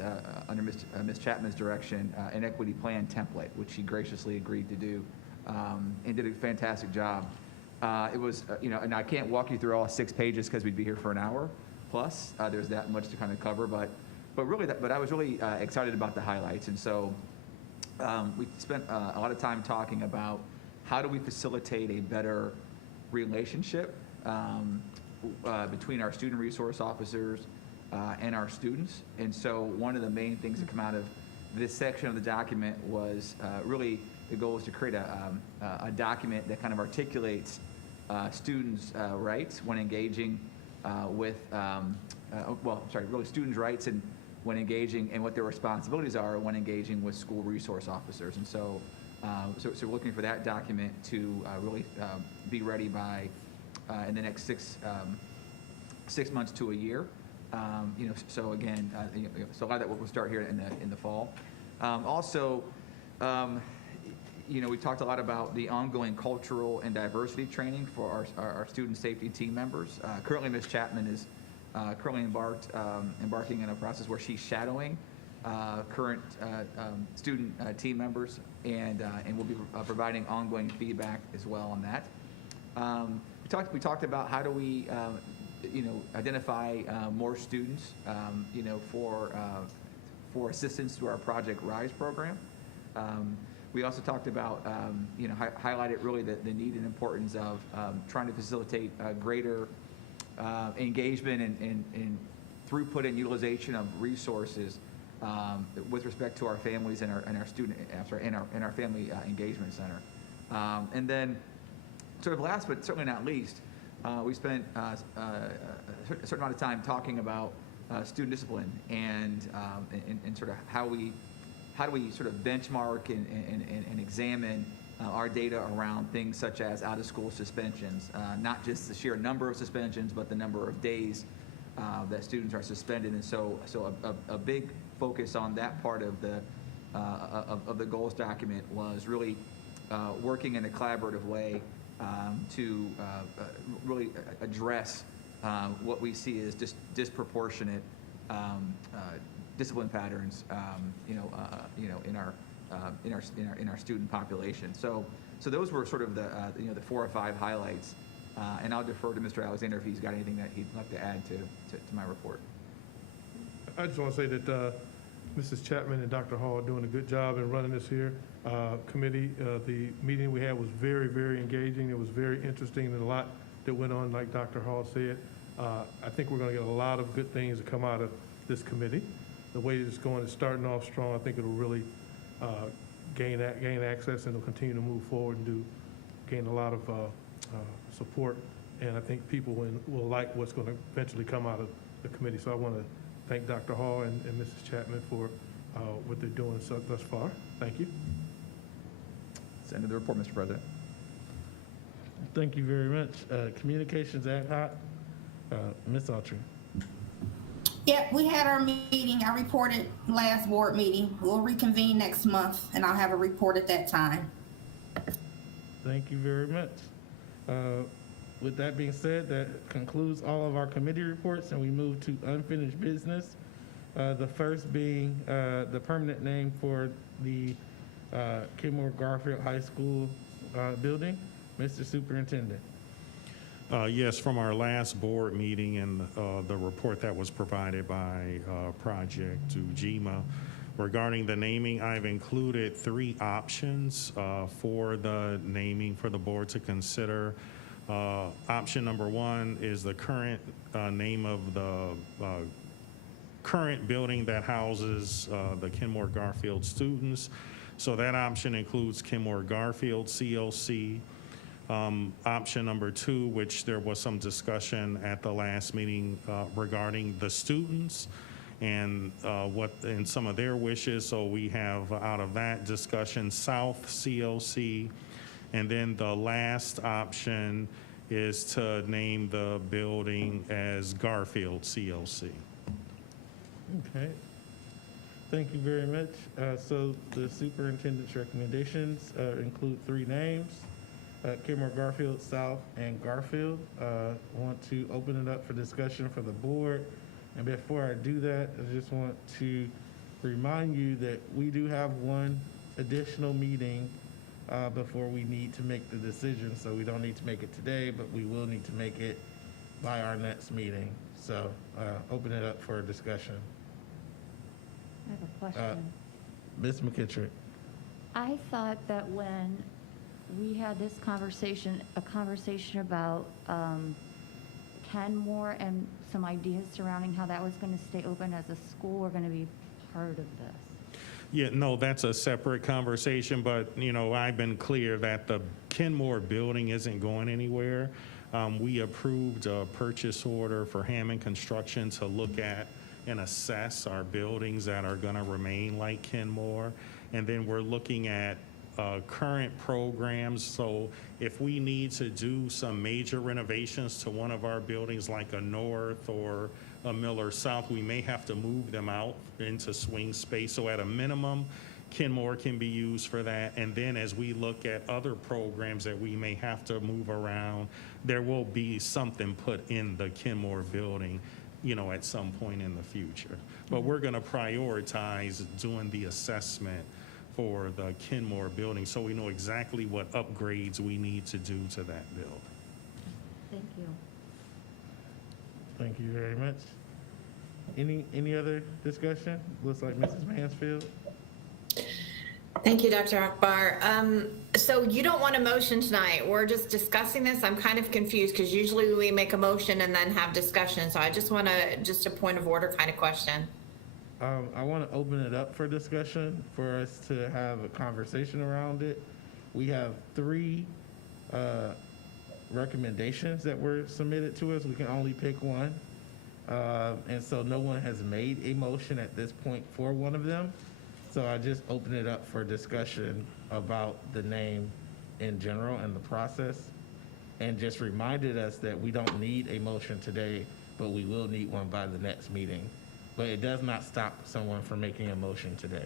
under Ms. Chapman's direction, an equity plan template, which he graciously agreed to do, and did a fantastic job. It was, and I can't walk you through all 6 pages because we'd be here for an hour plus. There's that much to kind of cover, but I was really excited about the highlights. And so we spent a lot of time talking about how do we facilitate a better relationship between our student resource officers and our students. And so one of the main things that come out of this section of the document was really the goal is to create a document that kind of articulates students' rights when engaging with, really students' rights and when engaging and what their responsibilities are when engaging with school resource officers. And so so we're looking for that document to really be ready by in the next 6 months to a year. So again, so a lot of that work will start here in the fall. Also, we talked a lot about the ongoing cultural and diversity training for our student safety team members. Currently, Ms. Chapman is currently embarking on a process where she's shadowing current student team members, and we'll be providing ongoing feedback as well on that. We talked about how do we identify more students for assistance through our Project Rise program. We also talked about highlighted really the need and importance of trying to facilitate greater engagement and throughput and utilization of resources with respect to our families and our family engagement center. And then, sort of last but certainly not least, we spent a certain amount of time talking about student discipline and sort of how do we sort of benchmark and examine our data around things such as out-of-school suspensions, not just the sheer number of suspensions, but the number of days that students are suspended. And so a big focus on that part of the goals document was really working in a collaborative way to really address what we see as just disproportionate discipline patterns, in our student population. So those were sort of the 4 or 5 highlights. And I'll defer to Mr. Alexander if he's got anything that he'd like to add to my report. I just want to say that Mrs. Chapman and Dr. Hall are doing a good job in running this here committee. The meeting we had was very, very engaging. It was very interesting and a lot that went on, like Dr. Hall said. I think we're going to get a lot of good things to come out of this committee. The way it's going is starting off strong. I think it'll really gain access, and it'll continue to move forward and gain a lot of support. And I think people will like what's going to eventually come out of the committee. So I want to thank Dr. Hall and Mrs. Chapman for what they're doing thus far. Thank you. That's the end of the report, Mr. President. Thank you very much. Communications ad hoc, Ms. Autry. Yeah, we had our meeting. I reported last board meeting. We'll reconvene next month, and I'll have a report at that time. Thank you very much. With that being said, that concludes all of our committee reports, and we move to unfinished business. The first being the permanent name for the Kenmore Garfield High School building. Mr. Superintendent. Yes, from our last board meeting and the report that was provided by Project Ujima regarding the naming, I've included 3 options for the naming for the board to consider. Option number 1 is the current name of the current building that houses the Kenmore Garfield students. So that option includes Kenmore Garfield CLC. Option number 2, which there was some discussion at the last meeting regarding the students and some of their wishes. So we have out of that discussion South CLC, and then the last option is to name the building as Garfield CLC. Okay. Thank you very much. So the superintendent's recommendations include 3 names. Kenmore Garfield, South, and Garfield. Want to open it up for discussion for the board. And before I do that, I just want to remind you that we do have one additional meeting before we need to make the decision. So we don't need to make it today, but we will need to make it by our next meeting. So open it up for discussion. I have a question. Ms. McKittrick. I thought that when we had this conversation, a conversation about Kenmore and some ideas surrounding how that was going to stay open as a school, were going to be part of this. Yeah, no, that's a separate conversation, but, I've been clear that the Kenmore building isn't going anywhere. We approved a purchase order for Hammond Construction to look at and assess our buildings that are going to remain like Kenmore. And then we're looking at current programs. So if we need to do some major renovations to one of our buildings, like a North or a Miller South, we may have to move them out into swing space. So at a minimum, Kenmore can be used for that. And then as we look at other programs that we may have to move around, there will be something put in the Kenmore building at some point in the future. But we're going to prioritize doing the assessment for the Kenmore building so we know exactly what upgrades we need to do to that building. Thank you. Thank you very much. Any other discussion? Looks like Mrs. Mansfield. Thank you, Dr. Akbar. So you don't want a motion tonight. We're just discussing this. I'm kind of confused because usually we make a motion and then have discussion. So I just want a point of order kind of question. I want to open it up for discussion for us to have a conversation around it. We have 3 recommendations that were submitted to us. We can only pick one. And so no one has made a motion at this point for one of them. So I just open it up for discussion about the name in general and the process, and just reminded us that we don't need a motion today, but we will need one by the next meeting. But it does not stop someone from making a motion today.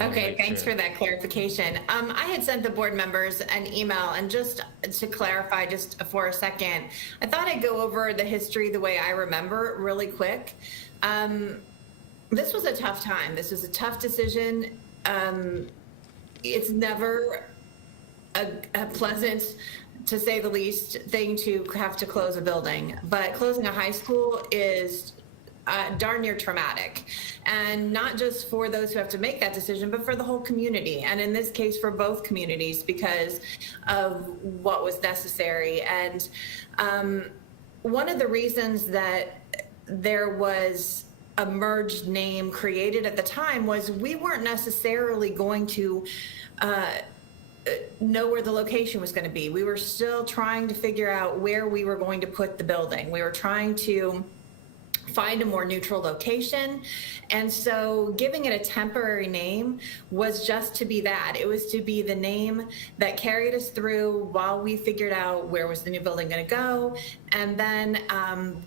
Okay, thanks for that clarification. I had sent the board members an email, and just to clarify just for a second, I thought I'd go over the history the way I remember really quick. This was a tough time. This was a tough decision. It's never a pleasant, to say the least, thing to have to close a building, but closing a high school is darn near traumatic, and not just for those who have to make that decision, but for the whole community, and in this case for both communities, because of what was necessary. And one of the reasons that there was a merged name created at the time was we weren't necessarily going to know where the location was going to be. We were still trying to figure out where we were going to put the building. We were trying to find a more neutral location. And so giving it a temporary name was just to be that. It was to be the name that carried us through while we figured out where was the new building going to go. And then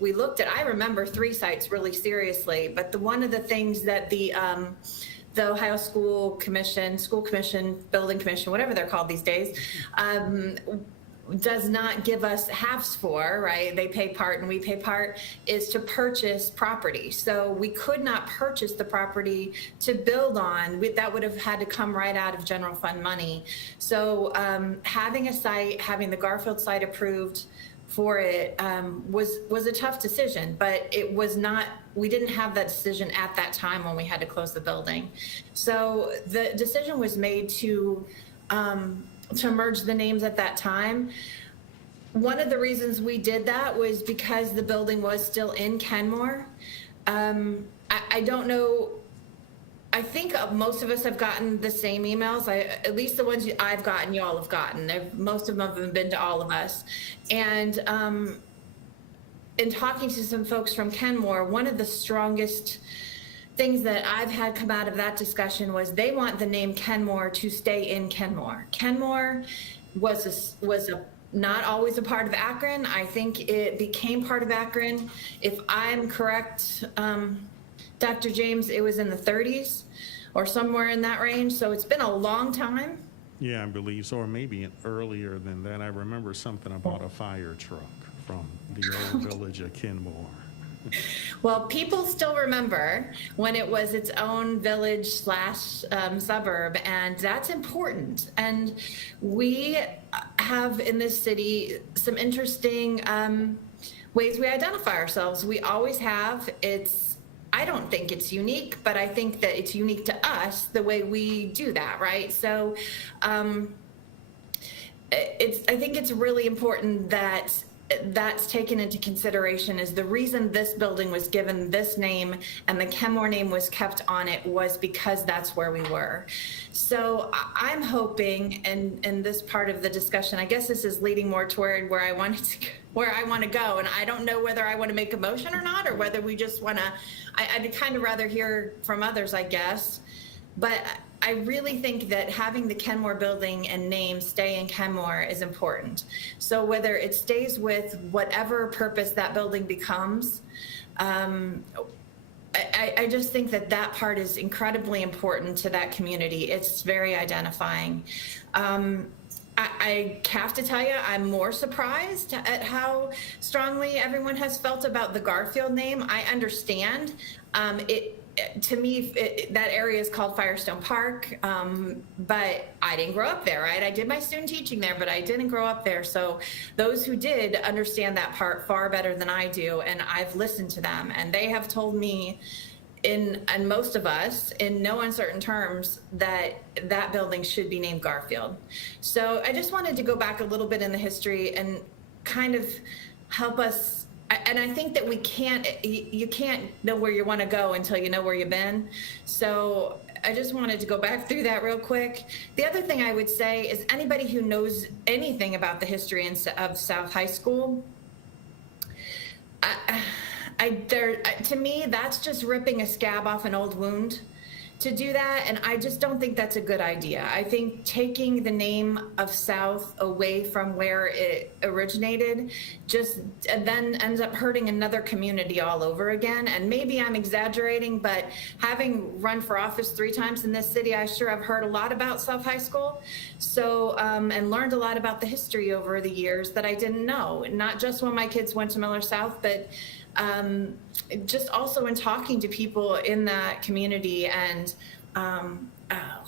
we looked at, I remember 3 sites really seriously, but one of the things that the Ohio School Commission, Building Commission, whatever they're called these days, does not give us halves for, right? They pay part and we pay part, is to purchase property. So we could not purchase the property to build on. That would have had to come right out of general fund money. So having a site, having the Garfield site approved for it was a tough decision, but it was not, we didn't have that decision at that time when we had to close the building. So the decision was made to merge the names at that time. One of the reasons we did that was because the building was still in Kenmore. I don't know, I think most of us have gotten the same emails. At least the ones I've gotten, y'all have gotten. Most of them have been to all of us. And in talking to some folks from Kenmore, one of the strongest things that I've had come out of that discussion was they want the name Kenmore to stay in Kenmore. Kenmore was not always a part of Akron. I think it became part of Akron. If I'm correct, Dr. James, it was in the 30s or somewhere in that range. So it's been a long time. Yeah, I believe so, or maybe earlier than that. I remember something about a fire truck from the old village of Kenmore. Well, people still remember when it was its own village / suburb, and that's important. And we have in this city some interesting ways we identify ourselves. We always have. I don't think it's unique, but I think that it's unique to us the way we do that, right? So I think it's really important that that's taken into consideration. Is the reason this building was given this name and the Kenmore name was kept on it was because that's where we were. So I'm hoping, and this part of the discussion, I guess this is leading more toward where I want to go, and I don't know whether I want to make a motion or not, or whether we just want to, I'd kind of rather hear from others, I guess. But I really think that having the Kenmore building and name stay in Kenmore is important. So whether it stays with whatever purpose that building becomes, I just think that part is incredibly important to that community. It's very identifying. I have to tell you, I'm more surprised at how strongly everyone has felt about the Garfield name. I understand. To me, that area is called Firestone Park, but I didn't grow up there, right? I did my student teaching there, but I didn't grow up there. So those who did understand that part far better than I do, and I've listened to them, and they have told me, and most of us, in no uncertain terms, that that building should be named Garfield. So I just wanted to go back a little bit in the history and kind of help us. And I think that you can't know where you want to go until you know where you've been. So I just wanted to go back through that real quick. The other thing I would say is anybody who knows anything about the history of South High School, to me, that's just ripping a scab off an old wound to do that, and I just don't think that's a good idea. I think taking the name of South away from where it originated just then ends up hurting another community all over again. And maybe I'm exaggerating, but having run for office 3 times in this city, I sure have heard a lot about South High School. So, and learned a lot about the history over the years that I didn't know, not just when my kids went to Miller South, but just also in talking to people in that community. And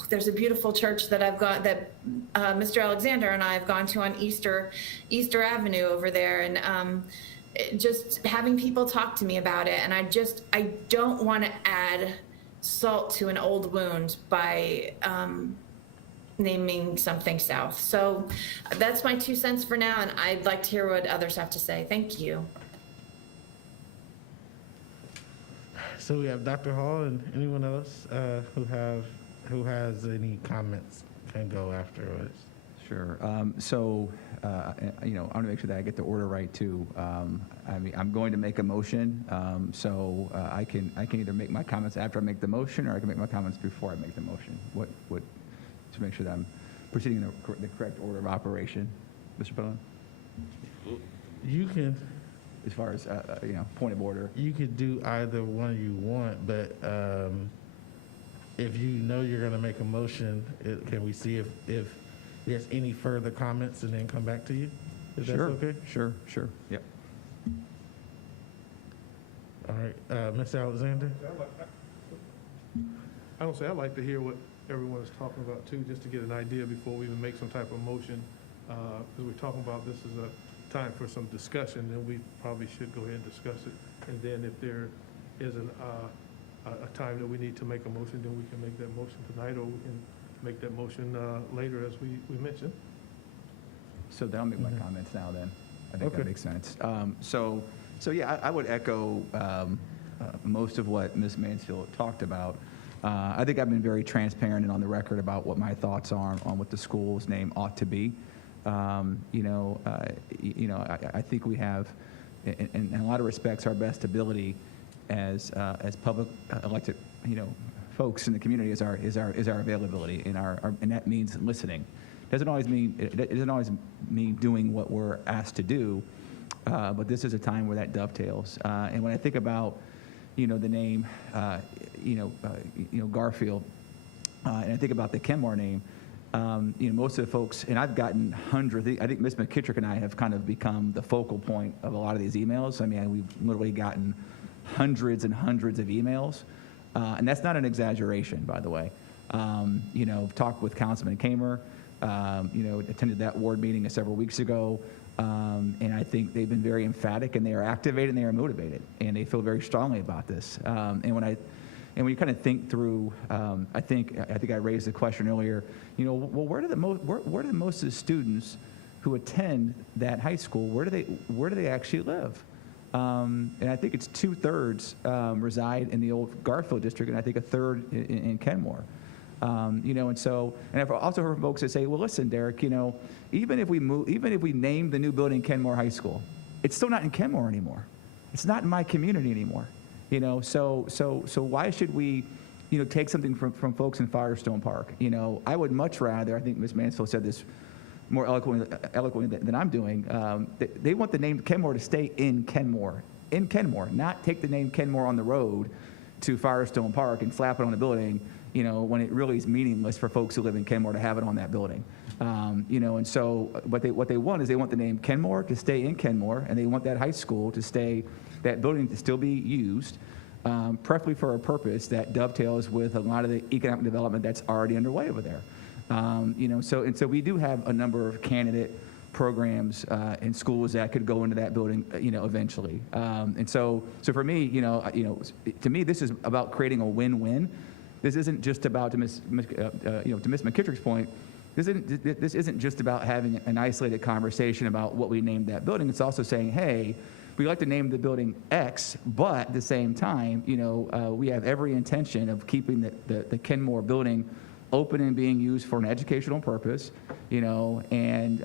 there's a beautiful church that I've got that Mr. Alexander and I have gone to on Easter Avenue over there, and just having people talk to me about it. And I don't want to add salt to an old wound by naming something South. So that's my 2 cents for now, and I'd like to hear what others have to say. Thank you. So we have Dr. Hall, and anyone else who has any comments can go afterwards. Sure. I want to make sure that I get the order right too. I'm going to make a motion, so I can either make my comments after I make the motion, or I can make my comments before I make the motion. What to make sure that I'm proceeding in the correct order of operation, Mr. Pellin? You can. As far as point of order. You could do either one you want, but if you know you're going to make a motion, can we see if there's any further comments and then come back to you? Is that okay? Sure. Yep. All right, Mr. Alexander. I'd like to hear what everyone is talking about too, just to get an idea before we even make some type of motion. Because we're talking about this is a time for some discussion, then we probably should go ahead and discuss it. And then if there is a time that we need to make a motion, then we can make that motion tonight, or we can make that motion later, as we mentioned. So then I'll make my comments now then. I think that makes sense. So yeah, I would echo most of what Ms. Mansfield talked about. I think I've been very transparent and on the record about what my thoughts are on what the school's name ought to be. I think we have, in a lot of respects, our best ability as public elected, folks in the community is our availability, and that means listening. It doesn't always mean doing what we're asked to do, but this is a time where that dovetails. And when I think about, the name, Garfield, and I think about the Kenmore name. Most of the folks, and I've gotten hundreds, I think Ms. McKittrick and I have kind of become the focal point of a lot of these emails. I mean, we've literally gotten hundreds and hundreds of emails, and that's not an exaggeration, by the way. Talked with Councilman Kenmore, attended that ward meeting several weeks ago, and I think they've been very emphatic, and they are activated, and they are motivated, and they feel very strongly about this. And when you kind of think through, I think I raised the question earlier. Where do most of the students who attend that high school, where do they actually live? And I think it's 2/3 reside in the old Garfield district, and I think 1/3 in Kenmore. And I've also heard folks that say, well, listen, Derek, even if we name the new building Kenmore High School, it's still not in Kenmore anymore. It's not in my community anymore. So why should we, take something from folks in Firestone Park? I would much rather, I think Ms. Mansfield said this more eloquently than I'm doing, they want the name Kenmore to stay in Kenmore, not take the name Kenmore on the road to Firestone Park and slap it on the building, when it really is meaningless for folks who live in Kenmore to have it on that building. And so what they want is they want the name Kenmore to stay in Kenmore, and they want that high school to stay, that building to still be used, preferably for a purpose that dovetails with a lot of the economic development that's already underway over there. So we do have a number of candidate programs in schools that could go into that building, eventually. And so for me, to me, this is about creating a win-win. This isn't just about, to Ms. McKittrick's point, this isn't just about having an isolated conversation about what we named that building. It's also saying, hey, we like to name the building X, but at the same time, we have every intention of keeping the Kenmore building open and being used for an educational purpose, and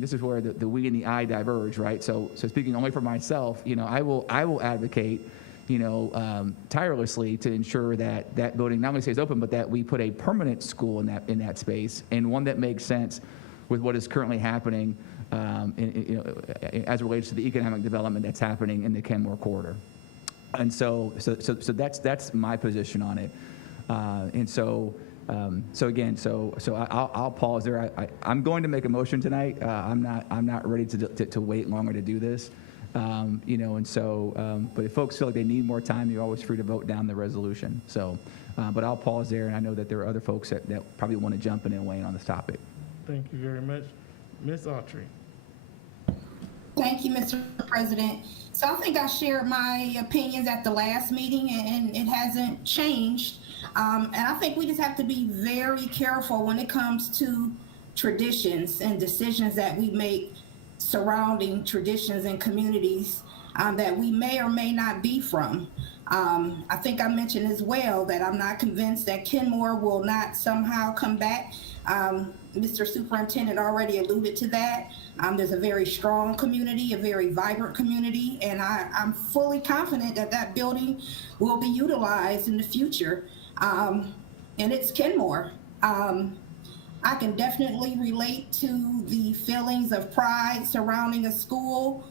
this is where the we and the I diverge, right? So speaking only for myself, I will advocate, tirelessly to ensure that that building not only stays open, but that we put a permanent school in that space, and one that makes sense with what is currently happening, as it relates to the economic development that's happening in the Kenmore corridor. And so that's my position on it. I'll pause there. I'm going to make a motion tonight. I'm not ready to wait longer to do this. But if folks feel like they need more time, you're always free to vote down the resolution. But I'll pause there, and I know that there are other folks that probably want to jump in and weigh in on this topic. Thank you very much. Ms. Autry. Thank you, Mr. President. So I think I shared my opinions at the last meeting, and it hasn't changed. And I think we just have to be very careful when it comes to traditions and decisions that we make surrounding traditions and communities that we may or may not be from. I think I mentioned as well that I'm not convinced that Kenmore will not somehow come back. Mr. Superintendent already alluded to that. There's a very strong community, a very vibrant community, and I'm fully confident that that building will be utilized in the future. And it's Kenmore. I can definitely relate to the feelings of pride surrounding a school.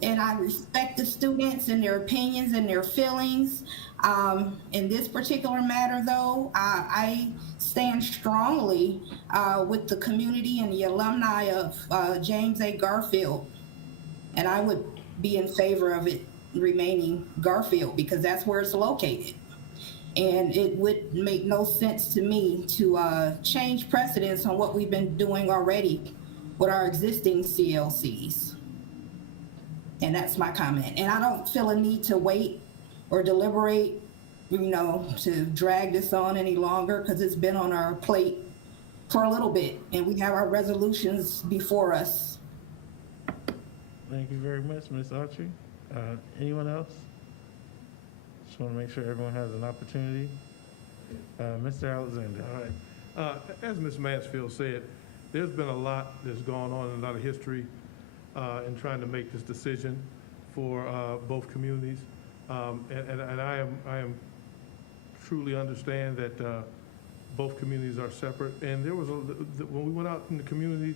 And I respect the students and their opinions and their feelings. In this particular matter, though, I stand strongly with the community and the alumni of James A. Garfield. And I would be in favor of it remaining Garfield because that's where it's located. And it would make no sense to me to change precedence on what we've been doing already with our existing CLCs. And that's my comment. And I don't feel a need to wait or deliberate, to drag this on any longer because it's been on our plate for a little bit and we have our resolutions before us. Thank you very much, Ms. Autry. Anyone else? Just want to make sure everyone has an opportunity. Mr. Alexander. All right. As Ms. Mansfield said, there's been a lot that's gone on and a lot of history in trying to make this decision for both communities. And I am truly understand that both communities are separate. And there was when we went out in the community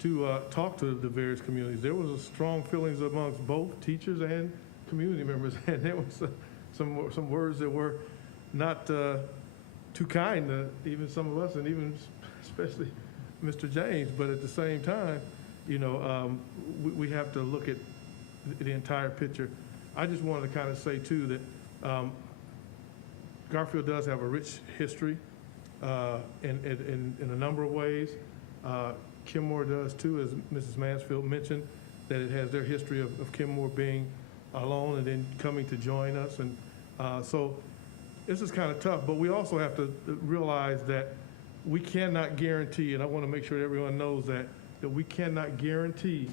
to talk to the various communities, there was a strong feelings amongst both teachers and community members, and there was some words that were not too kind to even some of us, and even especially Mr. James. But at the same time, we have to look at the entire picture. I just wanted to kind of say too that Garfield does have a rich history in a number of ways. Kenmore does too, as Mrs. Mansfield mentioned, that it has their history of Kenmore being alone and then coming to join us. And so this is kind of tough, but we also have to realize that we cannot guarantee, and I want to make sure everyone knows that we cannot guarantee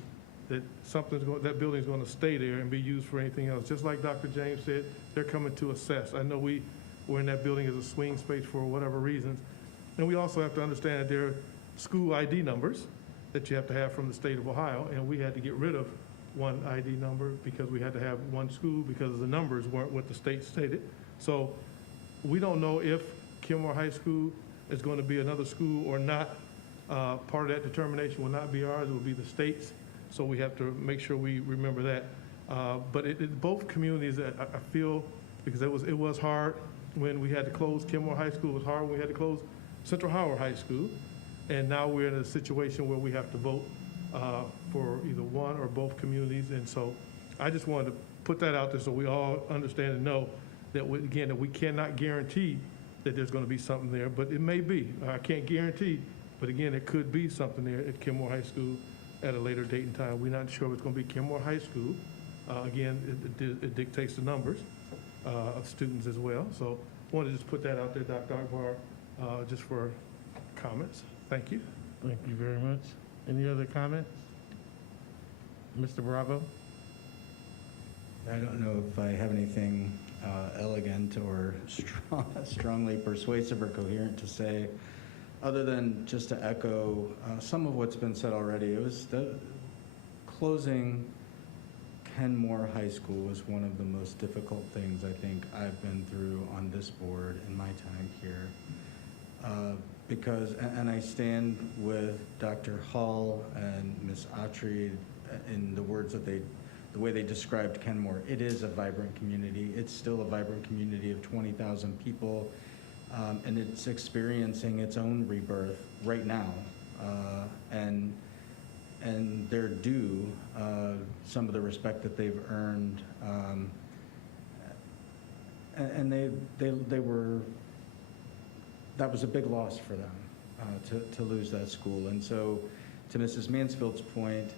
that that building is going to stay there and be used for anything else. Just like Dr. James said, they're coming to assess. I know we were in that building as a swing space for whatever reasons. And we also have to understand that there are school ID numbers that you have to have from the state of Ohio, and we had to get rid of one ID number because we had to have one school because the numbers weren't what the state stated. So we don't know if Kenmore High School is going to be another school or not. Part of that determination will not be ours, it will be the state's. So we have to make sure we remember that. But both communities, I feel, because it was hard when we had to close Kenmore High School, it was hard when we had to close Central Howard High School. And now we're in a situation where we have to vote for either one or both communities. And so I just wanted to put that out there so we all understand and know that, again, that we cannot guarantee that there's going to be something there, but it may be. I can't guarantee, but again, it could be something there at Kenmore High School at a later date and time. We're not sure if it's going to be Kenmore High School. Again, it dictates the numbers of students as well. So I wanted to just put that out there, Dr. Akbar, just for comments. Thank you. Thank you very much. Any other comments? Mr. Bravo? I don't know if I have anything elegant or strongly persuasive or coherent to say, other than just to echo some of what's been said already. It was the closing Kenmore High School was one of the most difficult things I think I've been through on this board in my time here. Because, and I stand with Dr. Hall and Ms. Autry in the words that the way they described Kenmore. It is a vibrant community. It's still a vibrant community of 20,000 people, and it's experiencing its own rebirth right now. And they're due some of the respect that they've earned. And they were, that was a big loss for them to lose that school. And so to Mrs. Mansfield's point,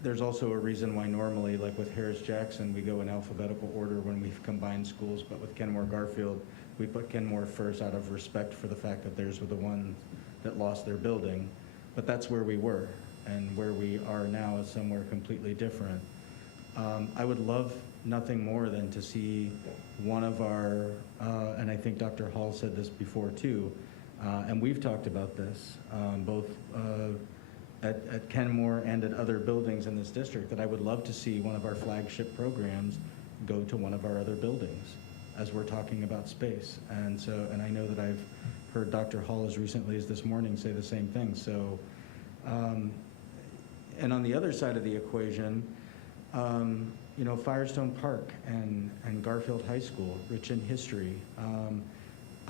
there's also a reason why normally, like with Harris-Jackson, we go in alphabetical order when we've combined schools, but with Kenmore-Garfield, we put Kenmore first out of respect for the fact that theirs were the ones that lost their building. But that's where we were, and where we are now is somewhere completely different. I would love nothing more than to see one of our, and I think Dr. Hall said this before too, and we've talked about this, both at Kenmore and at other buildings in this district, that I would love to see one of our flagship programs go to one of our other buildings as we're talking about space. And so, and I know that I've heard Dr. Hall as recently as this morning say the same thing. So, and on the other side of the equation, you know, Firestone Park and Garfield High School, rich in history.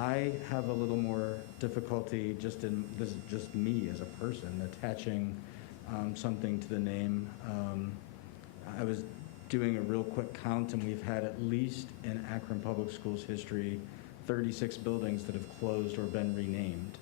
I have a little more difficulty just in, this is just me as a person, attaching something to the name. I was doing a real quick count, and we've had at least in Akron Public Schools history, 36 buildings that have closed or been renamed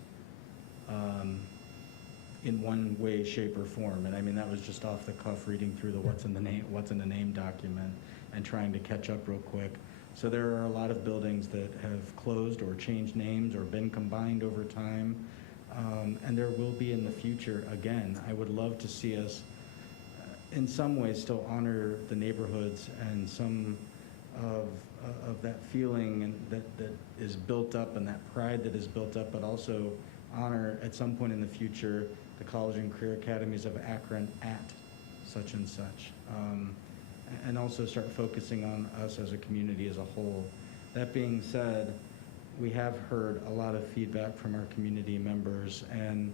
in one way, shape, or form. And I mean, that was just off the cuff, reading through the what's in the name document and trying to catch up real quick. So there are a lot of buildings that have closed or changed names or been combined over time, and there will be in the future again. I would love to see us, in some ways, still honor the neighborhoods and some of that feeling and that is built up and that pride that is built up, but also honor at some point in the future the college and career academies of Akron at such and such. And also start focusing on us as a community as a whole. That being said, we have heard a lot of feedback from our community members, and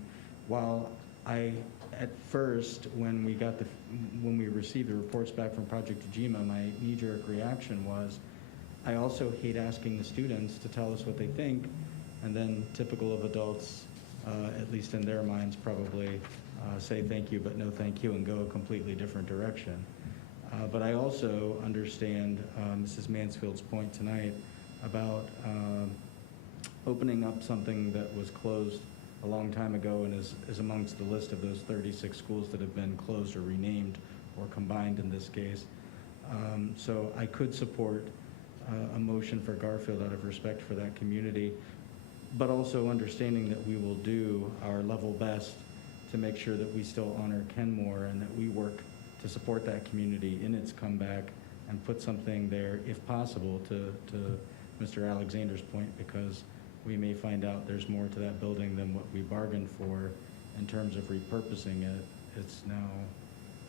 while I, at first, when we received the reports back from Project Ujima, my knee-jerk reaction was, I also hate asking the students to tell us what they think, and then typical of adults, at least in their minds, probably say thank you, but no thank you, and go a completely different direction. But I also understand Mrs. Mansfield's point tonight about opening up something that was closed a long time ago and is amongst the list of those 36 schools that have been closed or renamed or combined in this case. So I could support a motion for Garfield out of respect for that community, but also understanding that we will do our level best to make sure that we still honor Kenmore and that we work to support that community in its comeback and put something there, if possible, to Mr. Alexander's point, because we may find out there's more to that building than what we bargained for in terms of repurposing it. It's now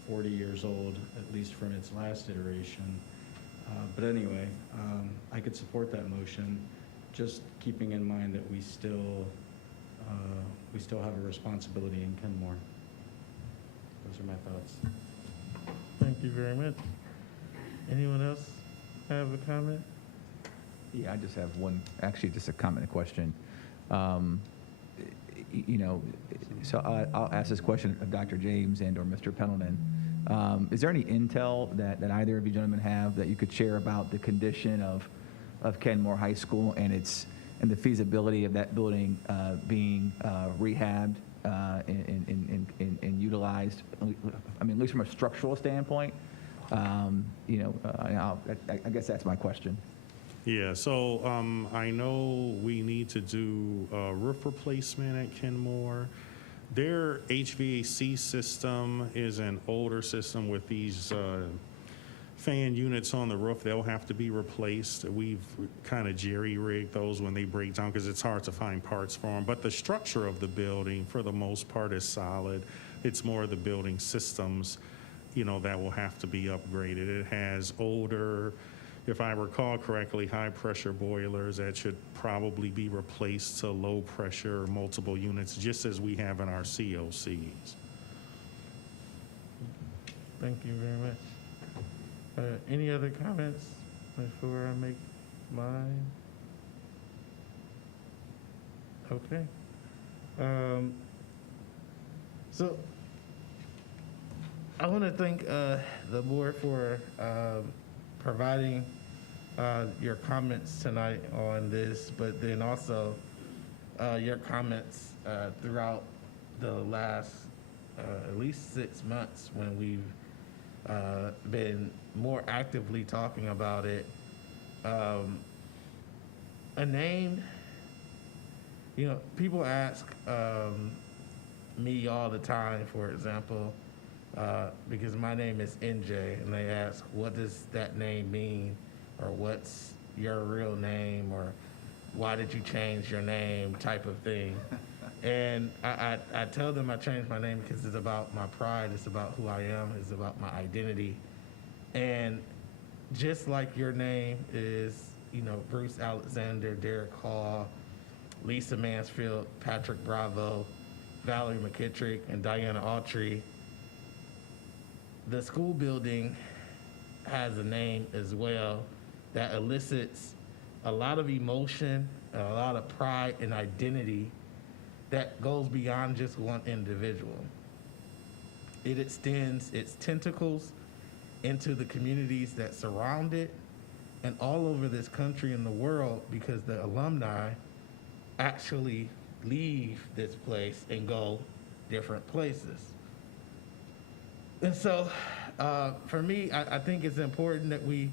40 years old, at least from its last iteration. But anyway, I could support that motion, just keeping in mind that we still have a responsibility in Kenmore. Those are my thoughts. Thank you very much. Anyone else have a comment? Yeah, I just have one, actually just a comment and question. You know, so I'll ask this question of Dr. James and or Mr. Pendleton. Is there any intel that either of you gentlemen have that you could share about the condition of Kenmore High School and the feasibility of that building being rehabbed and utilized? I mean, at least from a structural standpoint. You know, I guess that's my question. Yeah, so I know we need to do roof replacement at Kenmore. Their HVAC system is an older system with these fan units on the roof. They'll have to be replaced. We've kind of jerry-rigged those when they break down because it's hard to find parts for them. But the structure of the building, for the most part, is solid. It's more the building systems, you know, that will have to be upgraded. It has older, if I recall correctly, high-pressure boilers that should probably be replaced to low-pressure multiple units, just as we have in our COCs. Thank you very much. Any other comments before I make mine? Okay. So I want to thank the board for providing your comments tonight on this, but then also your comments throughout the last at least 6 months when we've been more actively talking about it. A name, you know, people ask me all the time, for example, because my name is NJ, and they ask, what does that name mean? Or what's your real name? Or why did you change your name, type of thing. And I tell them I changed my name because it's about my pride, it's about who I am, it's about my identity. And just like your name is, you know, Bruce Alexander, Derek Hall, Lisa Mansfield, Patrick Bravo, Valerie McKittrick, and Diana Autry, the school building has a name as well that elicits a lot of emotion, a lot of pride and identity that goes beyond just one individual. It extends its tentacles into the communities that surround it and all over this country and the world, because the alumni actually leave this place and go different places. And so for me, I think it's important that we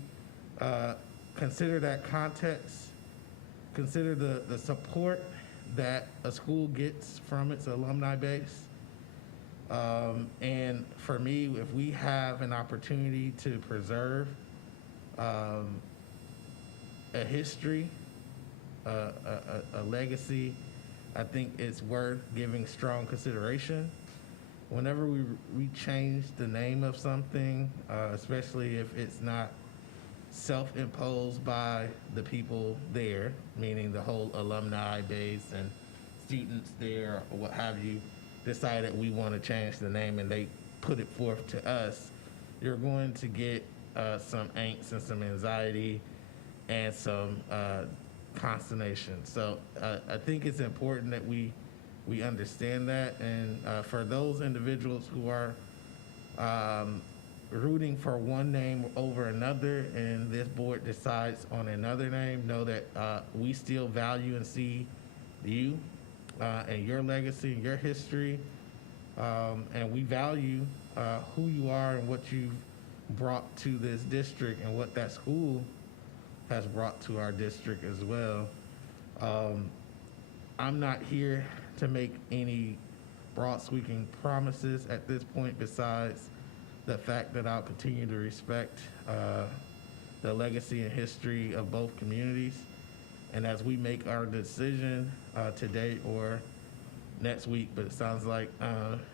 consider that context, consider the support that a school gets from its alumni base. And for me, if we have an opportunity to preserve a history, a legacy, I think it's worth giving strong consideration. Whenever we change the name of something, especially if it's not self-imposed by the people there, meaning the whole alumni base and students there or what have you, decide that we want to change the name and they put it forth to us, you're going to get some angst and some anxiety and some consternation. So I think it's important that we understand that, and for those individuals who are rooting for one name over another and this board decides on another name, know that we still value and see you and your legacy and your history, and we value who you are and what you've brought to this district and what that school has brought to our district as well. I'm not here to make any broad sweeping promises at this point, besides the fact that I'll continue to respect the legacy and history of both communities. And as we make our decision today or next week, but it sounds like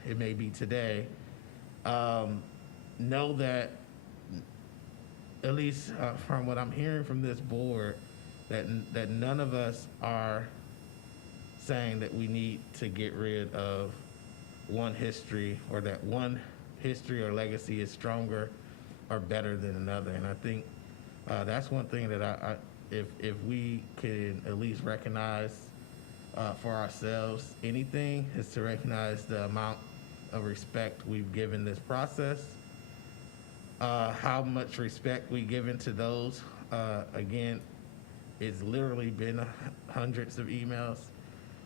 it may be today, know that, at least from what I'm hearing from this board, that none of us are saying that we need to get rid of one history, or that one history or legacy is stronger or better than another. And I think that's one thing that if we can at least recognize for ourselves. Anything is to recognize the amount of respect we've given this process, how much respect we've given to those. Again, it's literally been hundreds of emails,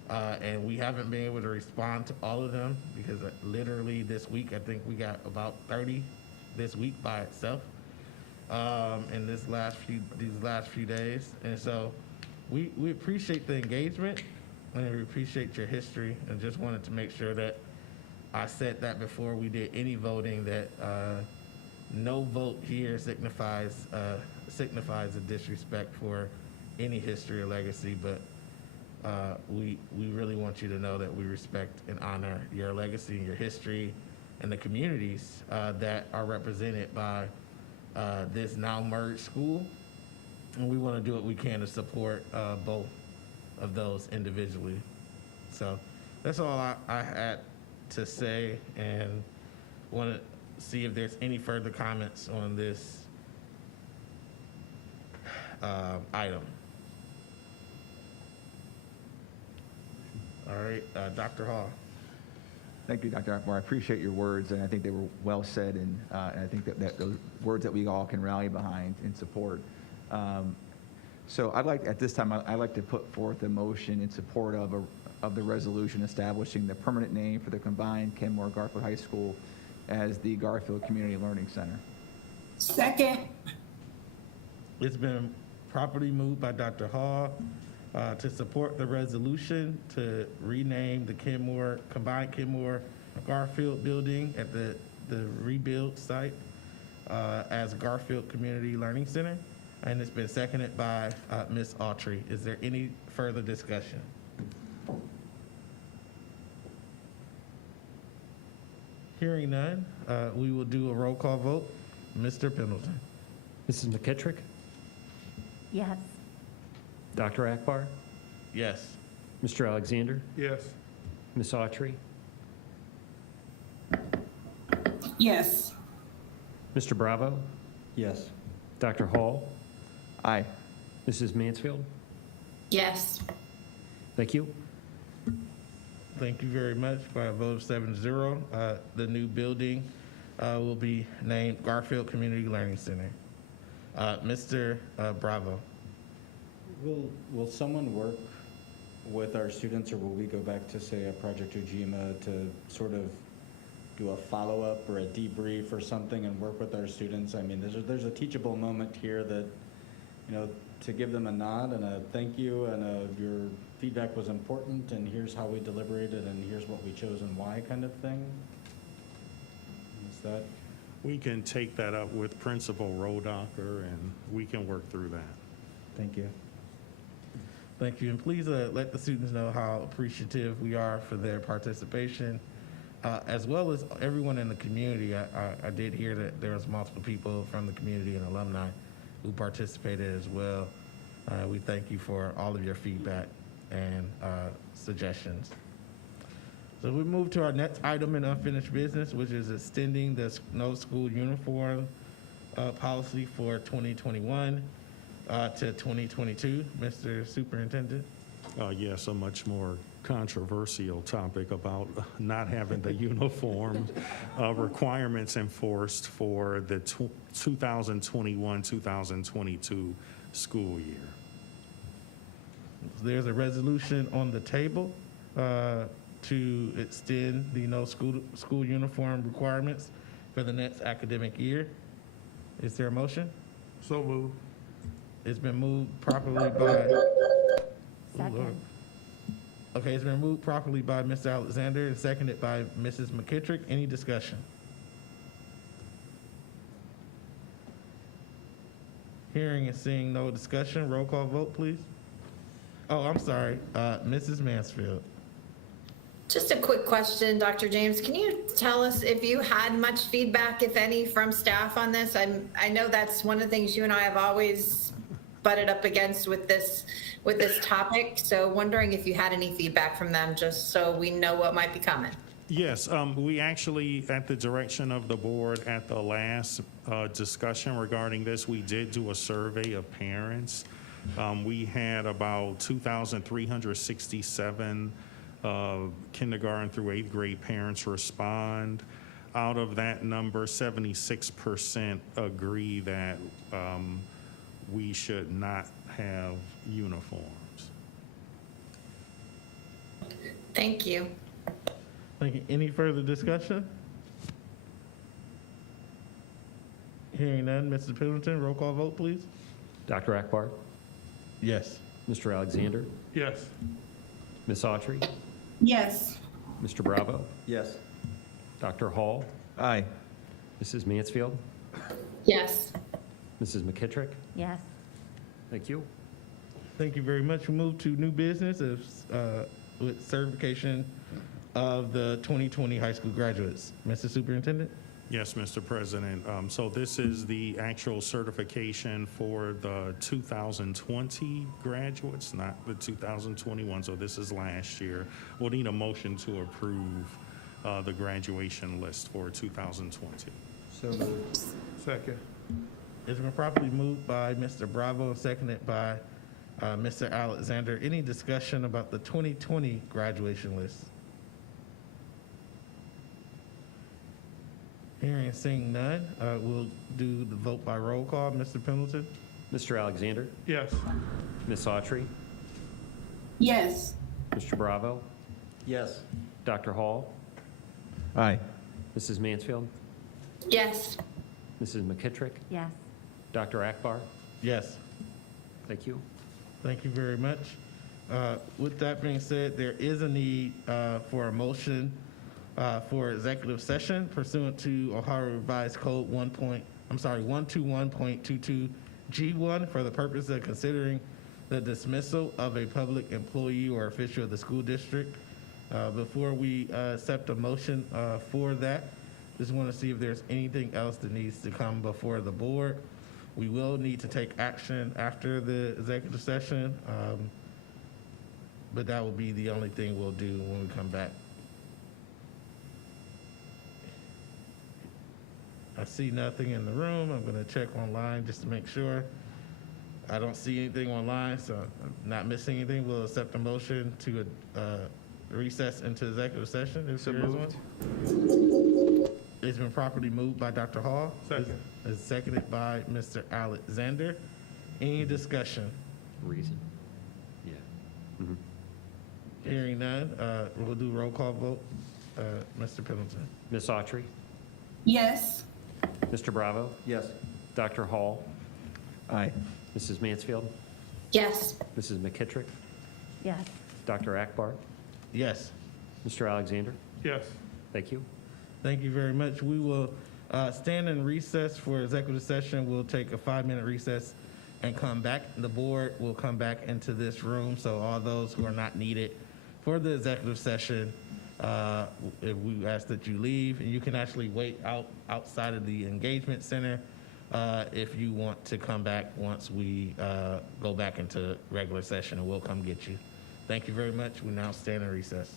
and we haven't been able to respond to all of them because literally this week, I think we got about 30 this week by itself, in these last few days. And so we appreciate the engagement and we appreciate your history, and just wanted to make sure that I said that before we did any voting, that no vote here signifies a disrespect for any history or legacy, but we really want you to know that we respect and honor your legacy and your history and the communities that are represented by this now merged school. And we want to do what we can to support both of those individually. So that's all I had to say, and want to see if there's any further comments on this item. All right, Dr. Hall. Thank you, Dr. Akbar. I appreciate your words, and I think they were well said, and I think that those words that we all can rally behind and support. So I'd like, at this time, I'd like to put forth a motion in support of the resolution establishing the permanent name for the combined Kenmore Garfield High School as the Garfield Community Learning Center. Second. It's been properly moved by Dr. Hall to support the resolution to rename the combined Kenmore Garfield building at the rebuild site as Garfield Community Learning Center. And it's been seconded by Ms. Autry. Is there any further discussion? Hearing none, we will do a roll call vote. Mr. Pendleton. Mrs. McKittrick? Yes. Dr. Akbar? Yes. Mr. Alexander? Yes. Ms. Autry? Yes. Mr. Bravo? Yes. Dr. Hall? Aye. Mrs. Mansfield? Yes. Thank you. Thank you very much. By a vote of 7-0, the new building will be named Garfield Community Learning Center. Mr. Bravo. Will someone work with our students, or will we go back to, say, a Project Ujima to sort of do a follow-up or a debrief or something and work with our students? I mean, there's a teachable moment here that, you know, to give them a nod and a thank you and your feedback was important, and here's how we deliberated, and here's what we chose and why, kind of thing? Is that? We can take that up with Principal Rodocker, and we can work through that. Thank you. Thank you. And please let the students know how appreciative we are for their participation, as well as everyone in the community. I did hear that there was multiple people from the community and alumni who participated as well. We thank you for all of your feedback and suggestions. So we move to our next item in unfinished business, which is extending the no school uniform policy for 2021 to 2022. Mr. Superintendent. Yes, a much more controversial topic about not having the uniform requirements enforced for the 2021-2022 school year. There's a resolution on the table to extend the no school uniform requirements for the next academic year. Is there a motion? So moved. It's been moved properly by. Second. Okay, it's been moved properly by Mr. Alexander and seconded by Mrs. McKittrick. Any discussion? Hearing and seeing no discussion, roll call vote, please. Oh, I'm sorry, Mrs. Mansfield. Just a quick question, Dr. James. Can you tell us if you had much feedback, if any, from staff on this? I know that's one of the things you and I have always butted up against with this topic. So wondering if you had any feedback from them, just so we know what might be coming. Yes, we actually, at the direction of the board at the last discussion regarding this, we did do a survey of parents We had about 2,367 kindergarten through 8th grade parents respond. Out of that number, 76% agree that we should not have uniforms. Thank you. Thank you. Any further discussion? Hearing none, Mrs. Pendleton, roll call vote, please. Dr. Akbar, Yes. Mr. Alexander, Yes. Ms. Autry, Yes. Mr. Bravo, Yes. Dr. Hall, Aye. Mrs. Mansfield, Yes. Mrs. McKittrick. Yes. Thank you. Thank you very much. We move to new business with certification of the 2020 high school graduates. Mr. Superintendent? Yes, Mr. President. So this is the actual certification for the 2020 graduates, not the 2021. So this is last year. We'll need a motion to approve the graduation list for 2020. So moved. Second. It's been properly moved by Mr. Bravo and seconded by Mr. Alexander. Any discussion about the 2020 graduation list? Hearing and seeing none, we'll do the vote by roll call. Mr. Pendleton? Mr. Alexander, Yes. Ms. Autry, Yes. Mr. Bravo, Yes. Dr. Hall, Aye. Mrs. Mansfield, Yes. Mrs. McKittrick, Yes. Dr. Akbar. Yes. Thank you. Thank you very much. With that being said, there is a need for a motion for executive session pursuant to Ohio Revised Code 121.22 G1 for the purpose of considering the dismissal of a public employee or official of the school district. Before we accept a motion for that, just want to see if there's anything else that needs to come before the board. We will need to take action after the executive session, but that will be the only thing we'll do when we come back. I see nothing in the room. I'm going to check online just to make sure. I don't see anything online, so I'm not missing anything. We'll accept a motion to recess into executive session. If So there is moved. one. It's been properly moved by Dr. Hall. Second. It's seconded by Mr. Alexander. Any discussion? Reason? Yeah. Mhm. Hearing none, we'll do roll call vote. Mr. Pendleton? Ms. Autry, Yes. Mr. Bravo, Yes. Dr. Hall, Aye. Mrs. Mansfield, Yes. Mrs. McKittrick, Yes. Dr. Akbar, Yes. Mr. Alexander. Yes. Thank you. Thank you very much. We will stand in recess for executive session. We'll take a 5-minute recess and come back. The board will come back into this room, so all those who are not needed for the executive session, if we ask that you leave, and you can actually wait outside of the engagement center if you want to come back once we go back into regular session, and we'll come get you. Thank you very much. We now stand in recess.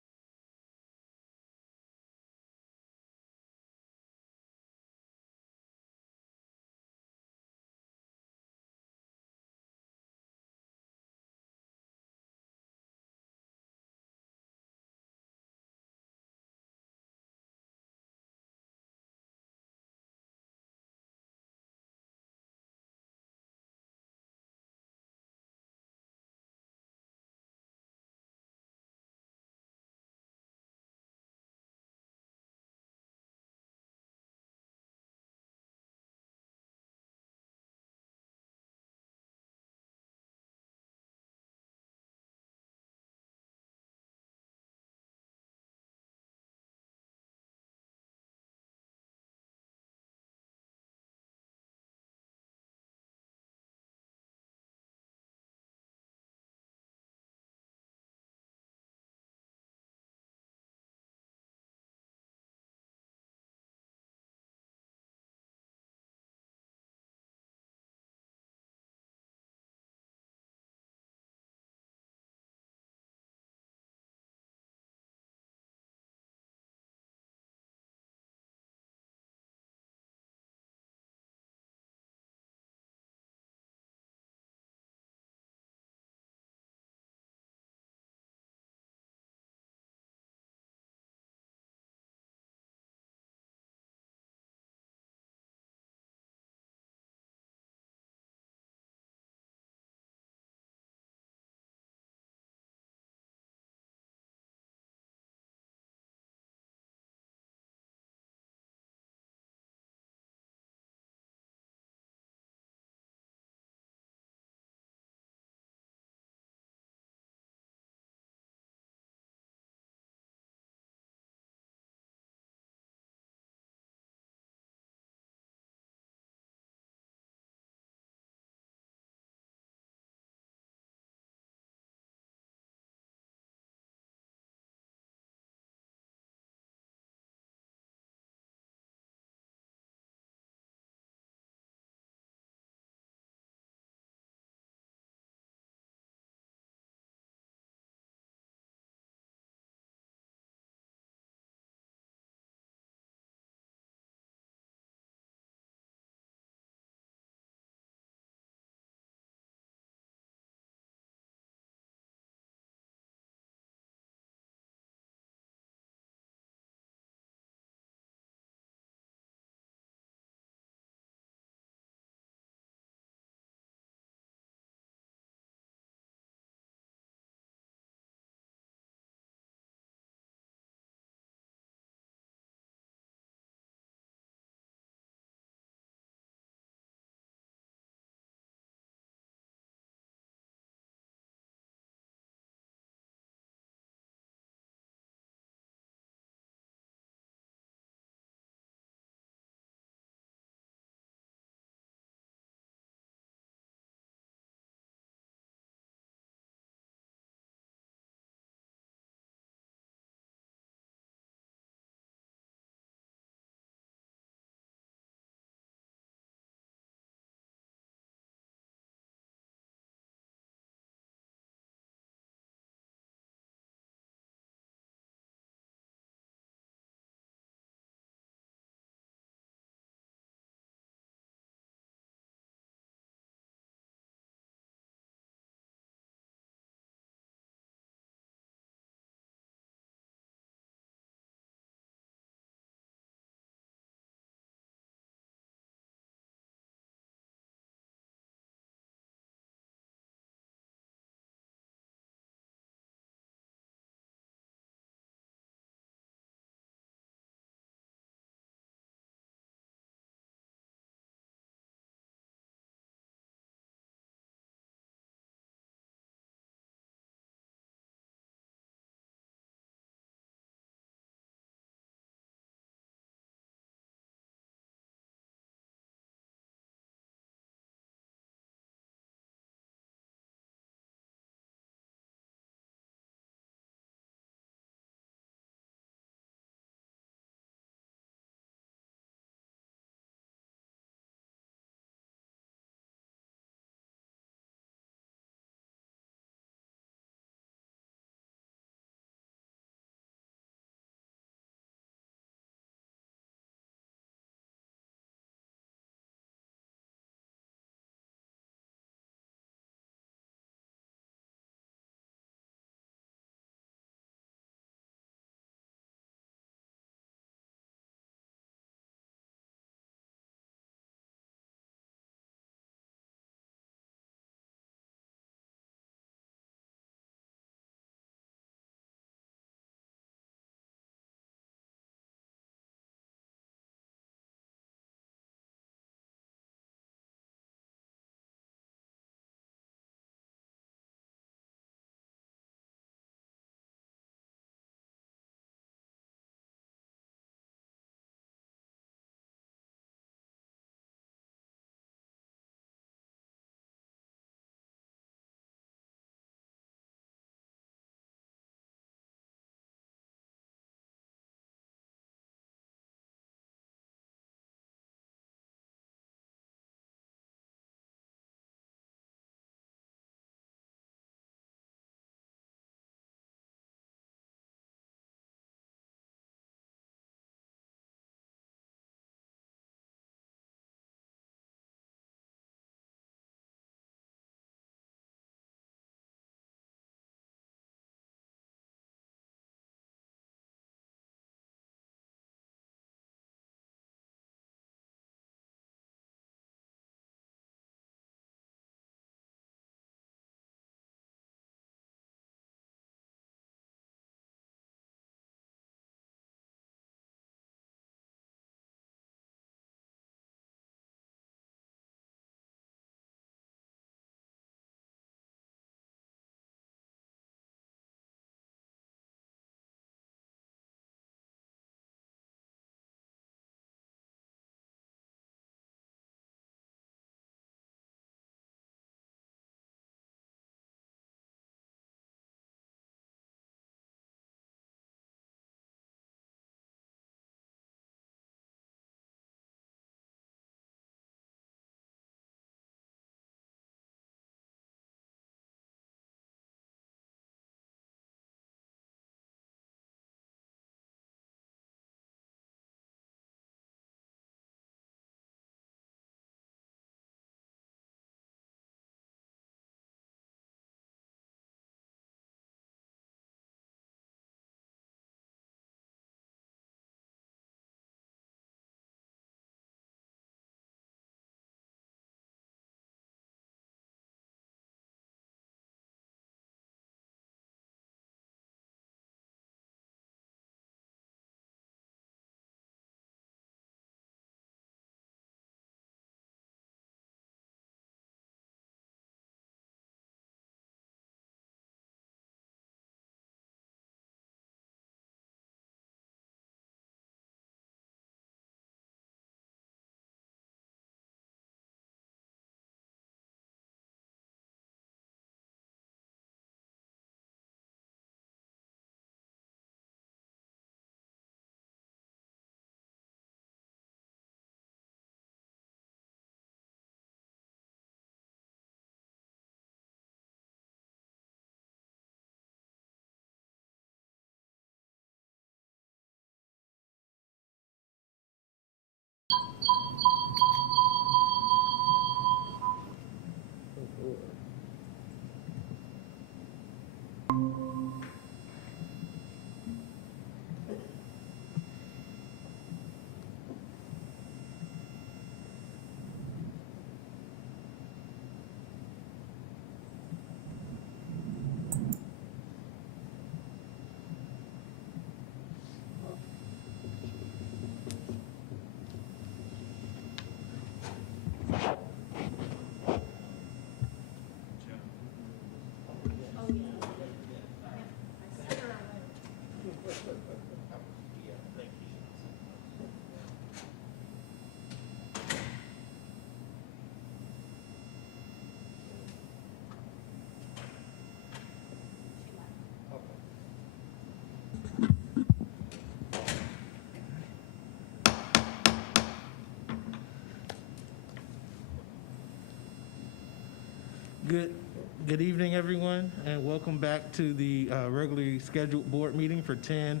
Good evening, everyone, and welcome back to the regularly scheduled board meeting for 10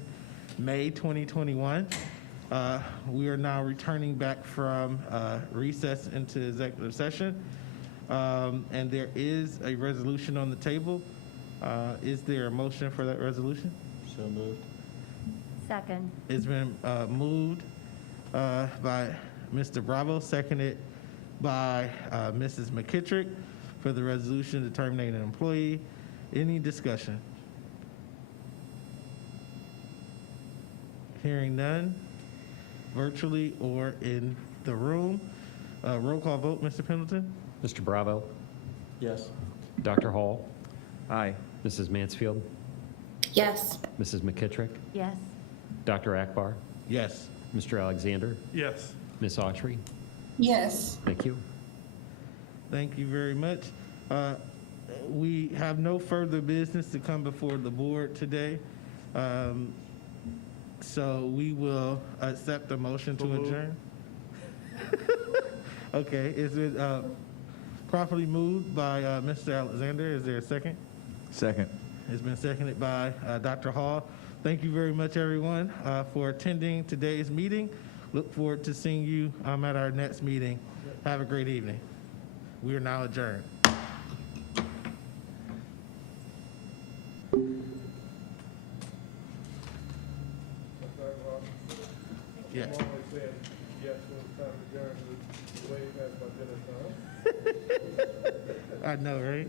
May 2021. We are now returning back from recess into executive session, and there is a resolution on the table. Is there a motion for that resolution? So moved. Second. It's been moved by Mr. Bravo, seconded by Mrs. McKittrick for the resolution to terminate an employee. Any discussion? Hearing none, virtually or in the room. Roll call vote, Mr. Pendleton? Mr. Bravo, Yes. Dr. Hall, Aye. Mrs. Mansfield, Yes. Mrs. McKittrick, Yes. Dr. Akbar, Yes. Mr. Alexander, Yes. Ms. Autry. Yes. Thank you. Thank you very much. We have no further business to come before the board today. So we will accept a motion to moved. adjourn. Okay, is it properly moved by Mr. Alexander? Is there a second? Second. It's been seconded by Dr. Hall. Thank you very much, everyone, for attending today's meeting. Look forward to seeing you at our next meeting. Have a great evening. We are now adjourned. Yes. I'm always saying yes when it's time to adjourn, the way past my dinner time. I know, right?